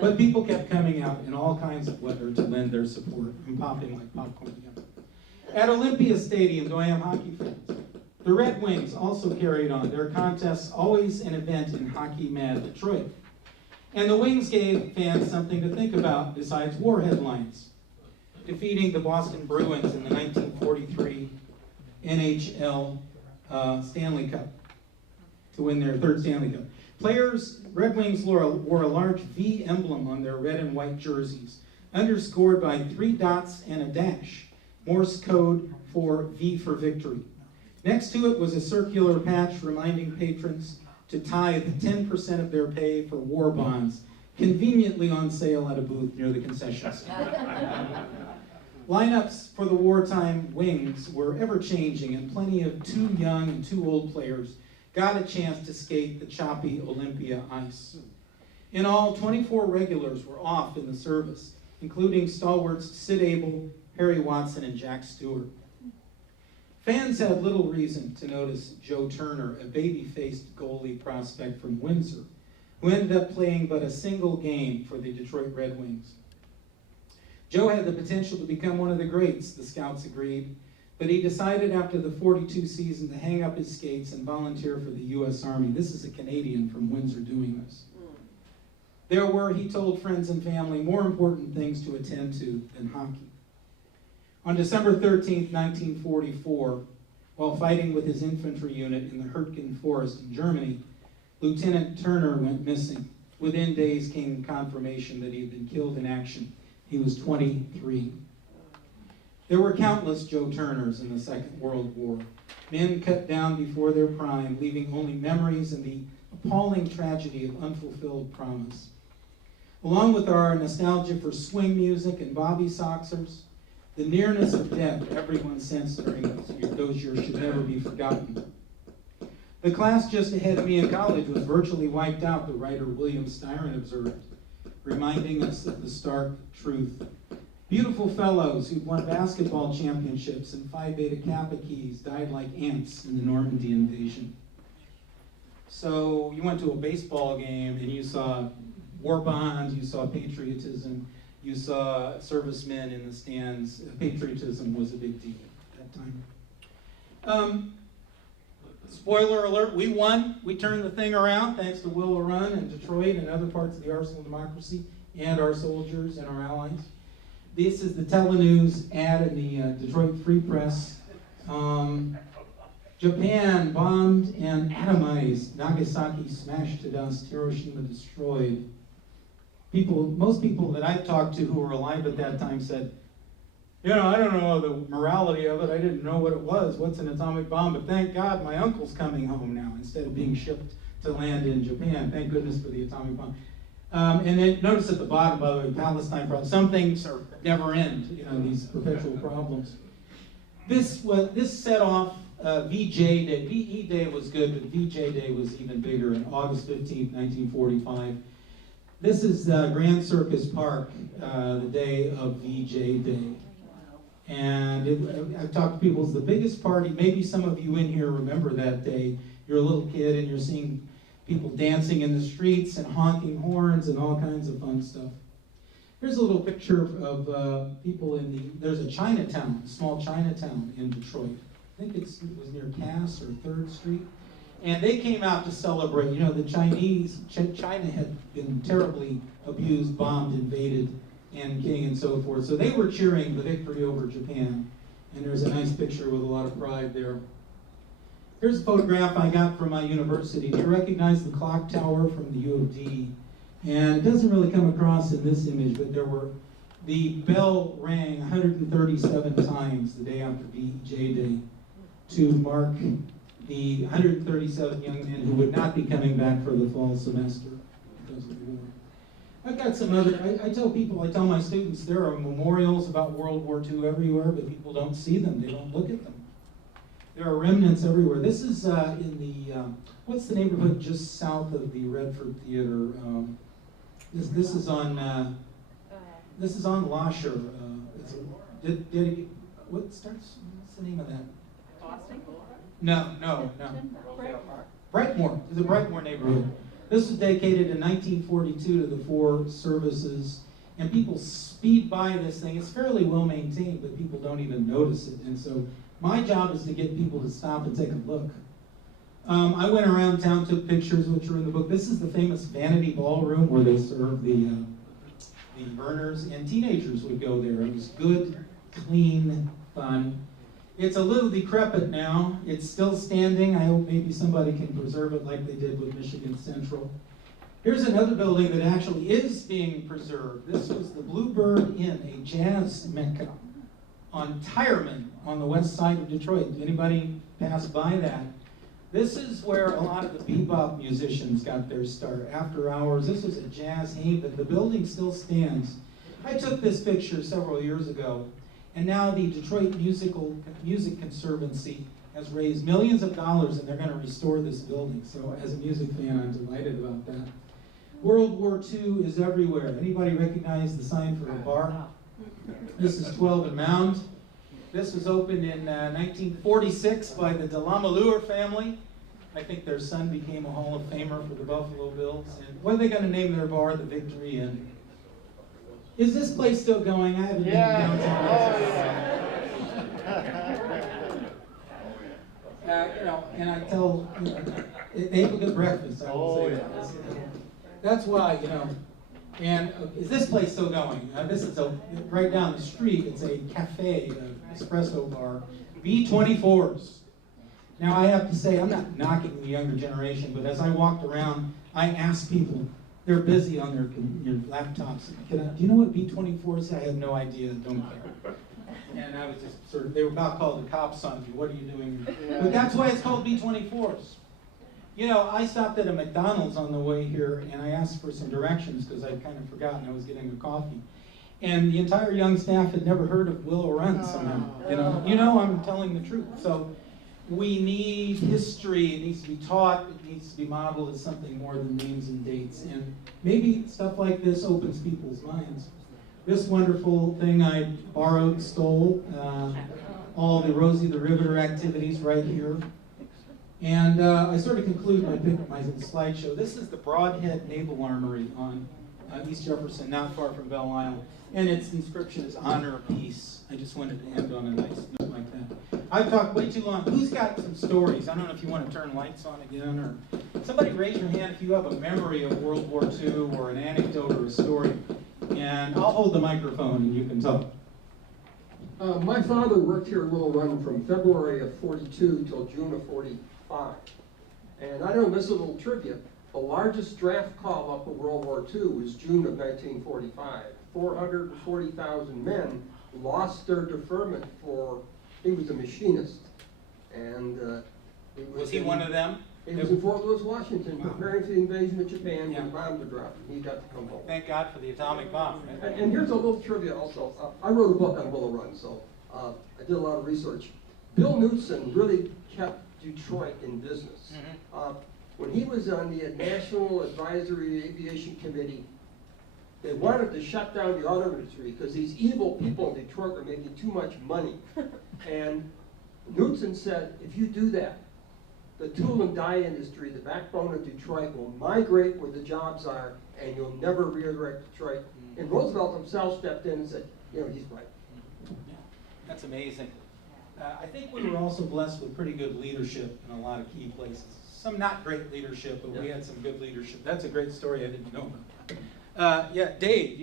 But people kept coming out in all kinds of weather to lend their support and popping like popcorn. At Olympia Stadium, do I have hockey fans? The Red Wings also carried on their contests, always an event in hockey-mad Detroit. And the Wings gave fans something to think about besides war headlines. Defeating the Boston Bruins in the 1943 NHL Stanley Cup to win their third Stanley Cup. Players, Red Wings wore a large V emblem on their red and white jerseys, underscored by 3 dots and a dash, Morse code for V for victory. Next to it was a circular patch reminding patrons to tithe 10% of their pay for war bonds, conveniently on sale at a booth near the concession stand. Lineups for the wartime wings were ever-changing, and plenty of too young and too old players got a chance to skate the choppy Olympia ice. In all, 24 regulars were off in the service, including stalwarts Sid Abel, Harry Watson, and Jack Stewart. Fans had little reason to notice Joe Turner, a baby-faced goalie prospect from Windsor, who ended up playing but a single game for the Detroit Red Wings. Joe had the potential to become one of the greats, the scouts agreed, but he decided after the 42 season to hang up his skates and volunteer for the U.S. Army. This is a Canadian from Windsor doing this. There were, he told friends and family, more important things to attend to than hockey. On December 13, 1944, while fighting with his infantry unit in the Hürtgen Forest in Germany, Lieutenant Turner went missing. Within days came confirmation that he had been killed in action. He was 23. There were countless Joe Turners in the Second World War, men cut down before their prime, leaving only memories and the appalling tragedy of unfulfilled promise. Along with our nostalgia for swing music and Bobby Soxers, the nearness of death everyone sensed during those years should never be forgotten. The class just ahead of me in college was virtually wiped out, the writer William Styron observed, reminding us of the stark truth. Beautiful fellows who'd won basketball championships and Phi Beta Kappa keys died like ants in the Normandy invasion. So you went to a baseball game and you saw war bonds, you saw patriotism, you saw servicemen in the stands. Patriotism was a big deal at that time. Spoiler alert, we won. We turned the thing around thanks to Will Run and Detroit and other parts of the arsenal of democracy and our soldiers and our allies. This is the Telenews ad in the Detroit Free Press. Japan bombed and atomized, Nagasaki smashed to dust, Hiroshima destroyed. Most people that I've talked to who were alive at that time said, I don't know the morality of it. I didn't know what it was. What's an atomic bomb? But thank God my uncle's coming home now instead of being shipped to land in Japan. Thank goodness for the atomic bomb. And then notice at the bottom, by the way, Palestine problem. Some things are never end, these perpetual problems. This set off VJ Day. VE Day was good, but VJ Day was even bigger on August 15th, 1945. This is Grand Circus Park, the day of VJ Day. And I've talked to people, it's the biggest party. Maybe some of you in here remember that day. You're a little kid and you're seeing people dancing in the streets and honking horns and all kinds of fun stuff. Here's a little picture of people there's a Chinatown, a small Chinatown in Detroit. I think it was near Cass or 3rd Street. And they came out to celebrate. The China had been terribly abused, bombed, invaded, and king and so forth. So they were cheering the victory over Japan. And there's a nice picture with a lot of pride there. Here's a photograph I got from my university. Do you recognize the clock tower from the U of D? And it doesn't really come across in this image, but the bell rang 137 times the day after VJ Day to mark the 137 young men who would not be coming back for the fall semester because of the war. I've got some other, I tell my students there are memorials about World War II everywhere, but people don't see them, they don't look at them. There are remnants everywhere. This is in the, what's the neighborhood just south of the Redford Theater? This is on Lasher. What's the name of that? Boston? No. Brightmoor. It's a Brightmoor neighborhood. This was dedicated in 1942 to the 4 services, and people speed by this thing. It's fairly well maintained, but people don't even notice it. And so my job is to get people to stop and take a look. I went around town, took pictures, which are in the book. This is the famous Vanity Ballroom where they serve the burners, and teenagers would go there. It was good, clean, fun. It's a little decrepit now. It's still standing. I hope maybe somebody can preserve it like they did with Michigan Central. Here's another building that actually is being preserved. This was the Bluebird Inn, a jazz mecca on Tireman on the west side of Detroit. Did anybody pass by that? This is where a lot of the bebop musicians got their start. After hours, this was a jazz haven. The building still stands. I took this picture several years ago, and now the Detroit Music Conservancy has raised millions of dollars, and they're going to restore this building. So as a music fan, I'm delighted about that. World War II is everywhere. Anybody recognize the sign for a bar? This is 12 and Mound. This was opened in 1946 by the de la Malheur family. I think their son became a Hall of Famer for the Buffalo Bills. And what are they going to name their bar? The Victory Inn. Is this place still going? I haven't been downtown. And I tell, they have a good breakfast, I will say that. That's why, and is this place still going? This is right down the street. It's a cafe, an espresso bar, B24s. Now I have to say, I'm not knocking the younger generation, but as I walked around, I asked people, they're busy on their laptops. Do you know what B24 is? I have no idea, don't care. And I was just sort of, they were about called the cops on me. What are you doing? But that's why it's called B24s. I stopped at a McDonald's on the way here, and I asked for some directions because I'd kind of forgotten I was getting a coffee. And the entire young staff had never heard of Willow Run somehow. I'm telling the truth. So we need history. It needs to be taught. It needs to be modeled as something more than names and dates. And maybe stuff like this opens people's minds. This wonderful thing I borrowed, stole, all the Rosie the Riveter activities right here. And I sort of conclude my slideshow. This is the Broadhead Naval Armory on East Jefferson, not far from Belle Isle. And its inscription is Honor Peace. I just wanted to end on a nice note like that. I've talked way too long. Who's got some stories? I don't know if you want to turn lights on again, or somebody raise your hand if you have a memory of World War II or an anecdote or a story. And I'll hold the microphone and you can talk. My father worked here in Willow Run from February of 42 till June of 45. And I don't miss a little trivia. The largest draft call up of World War II was June of 1945. 440,000 men lost their deferment for, he was a machinist. And was he one of them? He was in Fort Lewis, Washington, preparing for the invasion of Japan when the bombs were dropped. He got to come home. Thank God for the atomic bomb. And here's a little trivia also. I wrote a book on Willow Run, so I did a lot of research. Bill Knutson really kept Detroit in business. When he was on the National Advisory Aviation Committee, they wanted to shut down the auto industry because these evil people in Detroit were making too much money. And Knutson said, if you do that, the tool and die industry, the backbone of Detroit, will migrate where the jobs are, and you'll never redirect Detroit. And Roosevelt himself stepped in and said, he's right. Yeah, that's amazing. I think we were also blessed with pretty good leadership in a lot of key places. Some not great leadership, but we had some good leadership. That's a great story I didn't know about. Yeah, Dave,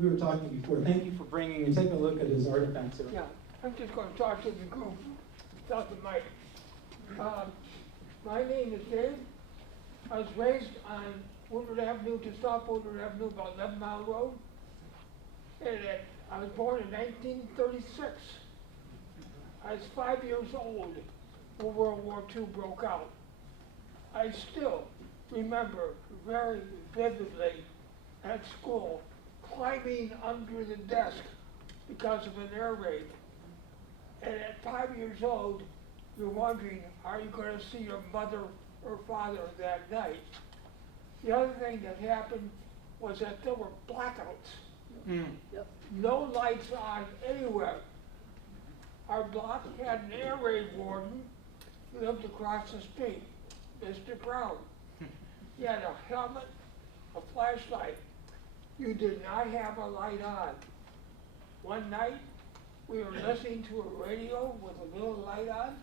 we were talking before. Thank you for bringing and take a look at his artifacts here. Yeah, I'm just going to talk to the group without the mic. My name is Dave. I was raised on Woodward Avenue, just off Woodward Avenue, about 11 Mile Road. And I was born in 1936. I was 5 years old when World War II broke out. I still remember very vividly at school climbing under the desk because of an air raid. And at 5 years old, you're wondering, are you going to see your mother or father that night? The other thing that happened was that there were blackouts. No lights on anywhere. Our block had an air raid warden who lived across the street, Mr. Brown. He had a helmet, a flashlight. You did not have a light on. One night, we were listening to a radio with a little light on.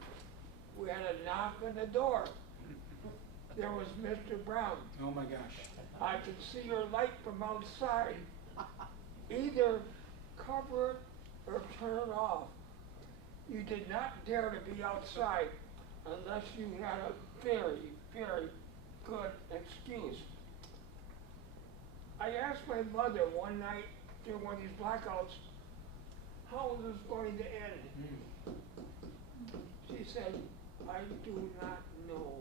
We had a knock on the door. There was Mr. Brown. Oh my gosh. I could see your light from outside. Either cover it or turn it off. You did not dare to be outside unless you had a very, very good excuse. I asked my mother one night during one of these blackouts how it was going to end. She said, I do not know.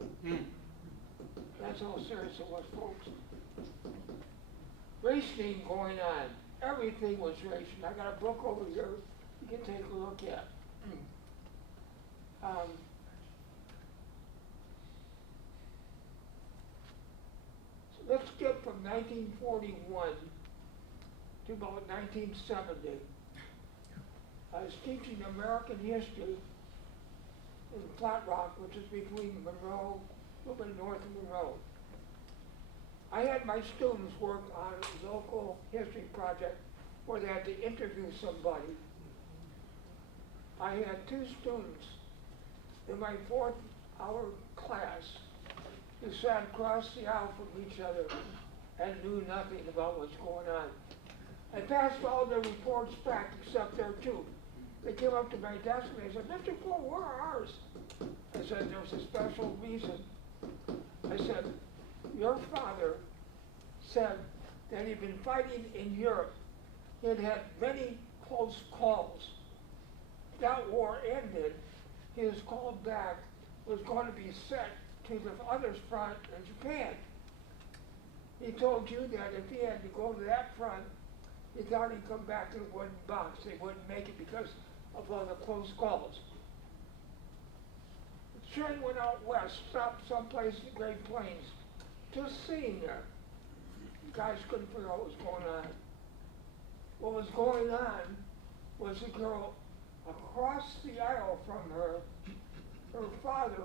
That's how serious it was, folks. Rationing going on. Everything was rationed. I got a book over here you can take a look at. So let's get from 1941 to about 1970. I was teaching American history in Flat Rock, which is between Monroe, a little bit north of Monroe. I had my students work on a local history project where they had to interview somebody. I had two students in my 4th hour class who sat across the aisle from each other and knew nothing about what's going on. I passed all their reports back except their two. They came up to my desk and they said, Mr. Poole, where are ours? I said, there's a special reason. I said, your father said that he'd been fighting in Europe. He had had many close calls. That war ended. He was called back, was going to be sent to the other front in Japan. He told you that if he had to go to that front, he thought he'd come back in a wooden box. They wouldn't make it because of all the close calls. The train went out west, stopped someplace in the Great Plains. Just sitting there. The guys couldn't figure out what was going on. What was going on was a girl across the aisle from her. Her father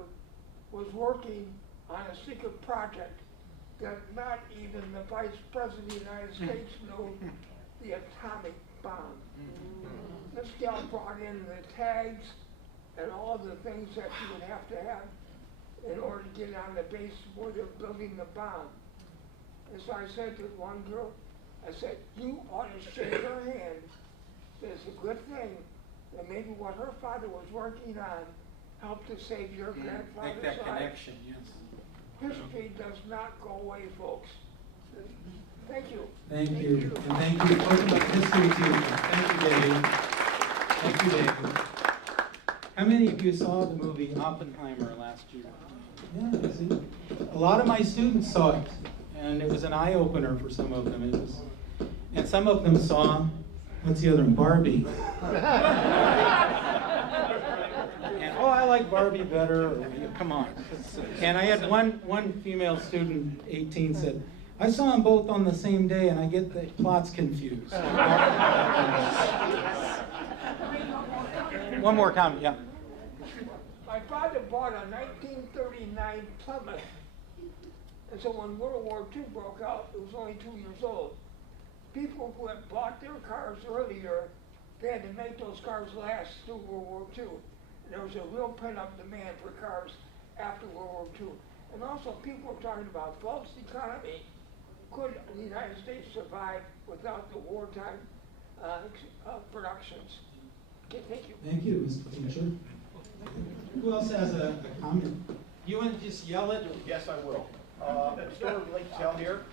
was working on a secret project that not even the Vice President of the United States knew, the atomic bomb. This gal brought in the tags and all the things that you would have to have in order to get on the base where they're building the bomb. And so I said to one girl, I said, you ought to shake her hand. It's a good thing that maybe what her father was working on helped to save your grandfather's Make that life. connection, yes. History does not go away, folks. Thank you. Thank you, and thank you for the history teacher. Thank you, Dave. Thank you, Dave. How many of you saw the movie Oppenheimer last year? Yeah, see? A lot of my students saw it, and it was an eye-opener for some of them. And some of them saw, what's the other one, Barbie. And, oh, I like Barbie better, or, come on. And I had one female student, 18, said, I saw them both on the same day, and I get the plots confused. One more comment, yeah. My father bought a 1939 Plymouth. And so when World War II broke out, it was only 2 years old. People who had bought their cars earlier, they had to make those cars last through World War II. And there was a real pent-up demand for cars after World War II. And also people were talking about folks' economy. Could the United States survive without the wartime productions? Okay, thank you. Thank you, Mr. Teacher. Who else has a comment? You want to just yell it? Yes, I will. Story we'd like to tell here.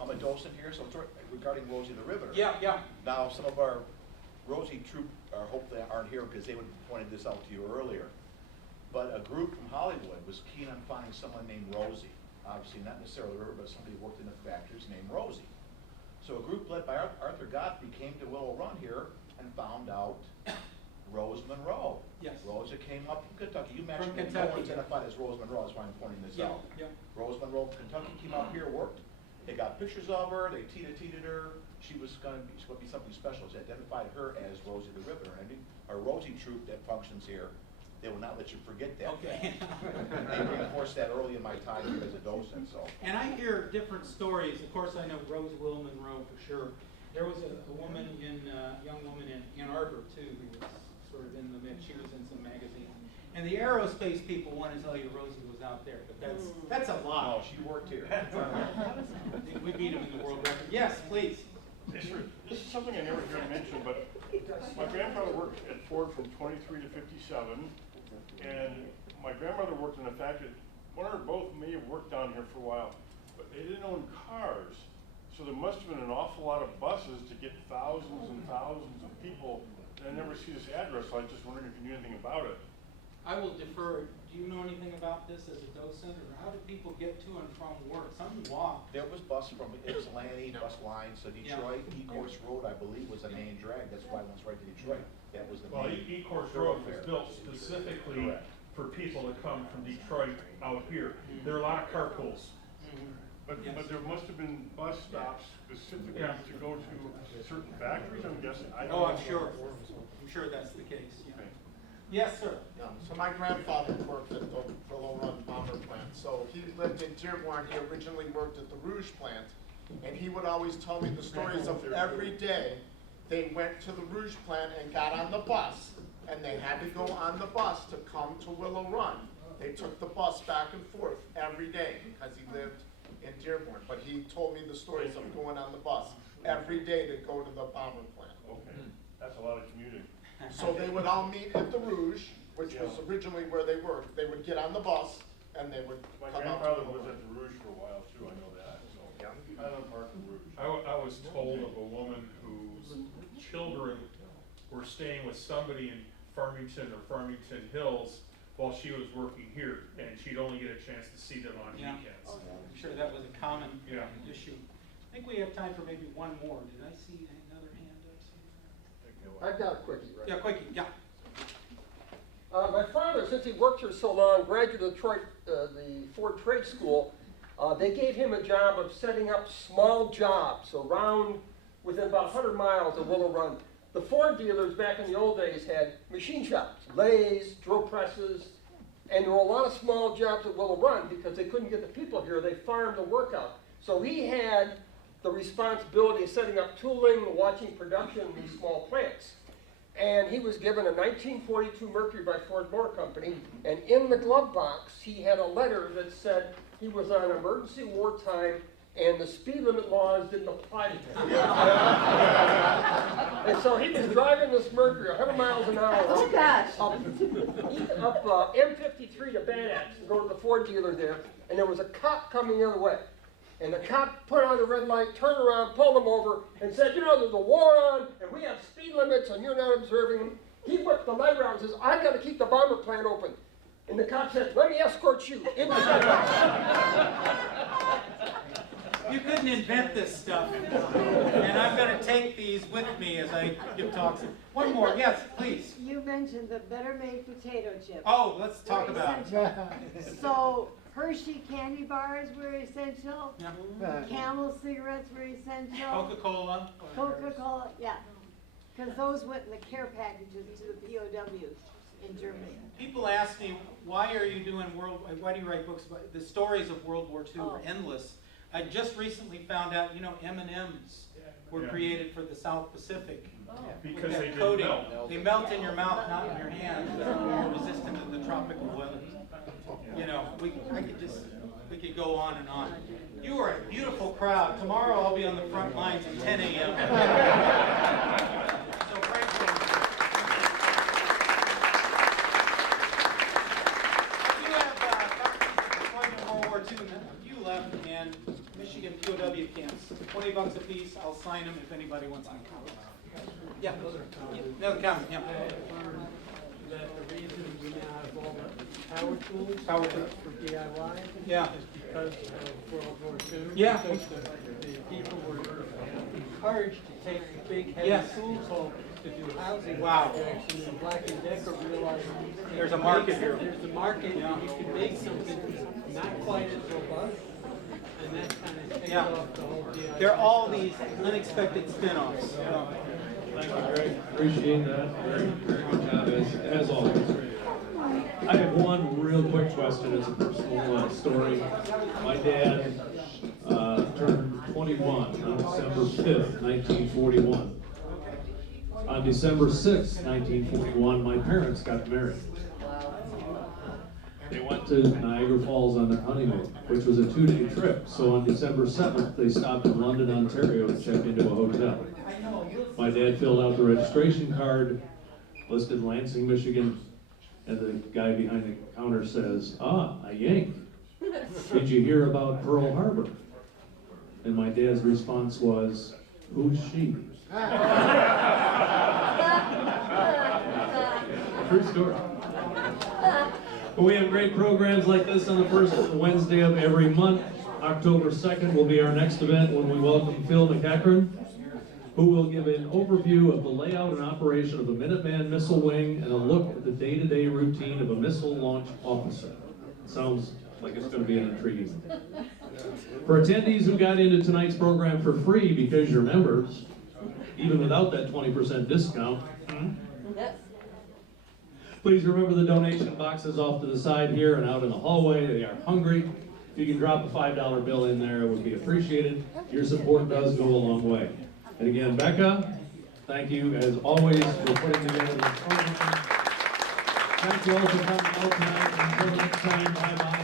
I'm a docent here, so it's regarding Rosie the Riveter. Yeah. Now, some of our Rosie troop hopefully aren't here because they would have pointed this out to you earlier. But a group from Hollywood was keen on finding someone named Rosie. Obviously, not necessarily the river, but somebody who worked in the factories named Rosie. So a group led by Arthur Godfrey came to Willow Run here and found out Rose Monroe. Yes. Rosa came up from Kentucky. You mentioned From that no one Kentucky. identified as Rose Monroe. That's why I'm pointing this out. Yeah. Rose Monroe from Kentucky came out here, worked. They got pictures of her. They teeted her. She was going to be something special. They identified her as Rosie the Riveter. And our Rosie troop that functions here, they will not let you forget that. Okay. They reinforced that early in my time here as a docent. So. And I hear different stories. Of course, I know Rose Monroe for sure. There was a woman young woman in Ann Arbor too, who was sort of in the mix. She was in some magazine. And the aerospace people want to tell you Rosie was out there, but that's a lie. No, she worked here. We beat him in the world record. Yes, please. This is something I never hear mentioned, but my grandfather worked at Ford from 23 to 57, and my grandmother worked in a factory. One or both may have worked down here for a while, but they didn't own cars, so there must have been an awful lot of buses to get thousands and thousands of people. And I never see this address, so I was just wondering if you knew anything about it. I will defer. Do you know anything about this as a docent, or how do people get to and from work? Some walk. There was bus from Ypsilanti, bus lines to Detroit. E-Course Road, I believe, was a main drag. That's why I went right to Detroit. That was the Well, main E-Course Road was thoroughfare. built specifically Correct. for people to come from Detroit out here. There are a lot of carpools. But there must have been bus stops specifically Yeah. to go to certain factories, I'm guessing. I don't Oh, I'm know. sure. I'm sure that's the case. Yeah. Okay. Yes, sir. Yeah, so my grandfather worked at the Willow Run Bomber plant. So he lived in Dearborn. He originally worked at the Rouge plant. And he would always tell me the stories of every day they went to the Rouge plant and got on the bus. And they had to go on the bus to come to Willow Run. They took the bus back and forth every day because he lived in Dearborn. But he told me the stories of going on the bus every day to go to the bomber plant. Okay, that's a lot of commuting. So they would all meet at the Rouge, which was originally where they worked. They would get on the bus and they would My come out grandfather to was the at the Rouge for a while too, I know that, so. Highland Park and Rouge. I was told of a woman whose children were staying with somebody in Farmington or Farmington Hills while she was working here, and she'd only get a chance to see them on Yeah. weekends. I'm sure that was a common Yeah. issue. I think we have time for maybe one more. Did I see another hand up somewhere? I've got a quickie, right? Yeah, quickie, yeah. My father, since he worked here so long, graduated Detroit, the Ford Trade School. They gave him a job of setting up small jobs around within about 100 miles of Willow Run. The Ford dealers back in the old days had machine shops, lathes, drill presses, and there were a lot of small jobs at Willow Run because they couldn't get the people here. They farmed the work out. So he had the responsibility of setting up tooling, watching production in these small plants. And he was given a 1942 Mercury by Ford Motor Company, and in the glove box he had a letter that said he was on emergency wartime and the speed limit laws didn't apply to him. And so he was driving this Mercury 100 miles an hour Oh, gosh. up M53 to Van Ax to go to the Ford dealer there, and there was a cop coming the other way. And the cop put on the red light, turned around, pulled him over, and said, you know, there's a war on, and we have speed limits, and you're not observing them. He whipped the light around and says, I've got to keep the bomber plant open. And the cop said, let me escort you into the You couldn't invent this stuff. And I'm going to take these with me as I give talks. One more, yes, please. You mentioned the Better Made potato chips. Oh, let's talk about it. So Hershey candy bars were essential. Yeah. Camel cigarettes were essential. Coca-Cola. Coca-Cola, yeah. Because those went in the care packages to the POWs in Germany. People ask me, why are you doing why do you write books about the stories of World War II are endless. I just recently found out, you know, M&Ms were created for the South Pacific. Because they didn't coating. melt. They melt in your mouth, not in your hand. They're more resistant to the tropical weather. You know, we could go on and on. You are a beautiful crowd. Tomorrow I'll be on the front lines at 10 a.m. So pray for me. I do have copies of the World War II. You left, and Michigan POW camps. $20 a piece. I'll sign them if anybody wants them. Yeah, another comment. Yeah. That the reason we now have all the Power tools for DIY Yeah. is because of World War II. Yeah. Because the people were encouraged to take big heavy Yes. tools home to do housing Wow. projects, and then Black & Decker realized There's a market here. There's a market, and you can make something not quite as robust, and that kind of takes Yeah. off the whole DIY. There are all these unexpected spin-offs. Thank you, Greg. Appreciate that. Very, very good job, as always. I have one real quick question as a personal story. My dad turned 21 on December 5th, 1941. On December 6th, 1941, my parents got married. They went to Niagara Falls on their honeymoon, which was a 2-day trip. So on December 7th, they stopped in London, Ontario to check into a hotel. My dad filled out the registration card, listed Lansing, Michigan, and the guy behind the counter says, "Ah, a Yank. Did you hear about Pearl Harbor?" And my dad's response was, "Who's she?" True story. But we have great programs like this on the first Wednesday of every month. October 2nd will be our next event when we welcome Phil McEachran, who will give an overview of the layout and operation of a Minuteman missile wing and a look at the day-to-day routine of a missile launch officer. Sounds like it's going to be an intriguing one. For attendees who got into tonight's program for free because you're members, even without that 20% discount, please remember the donation boxes off to the side here and out in the hallway. They are hungry. If you can drop a $5 bill in there, it would be appreciated. Your support does go a long way. And again, Becca, thank you as always for putting together this program. Thank you all for coming out tonight. Until next time, bye-bye.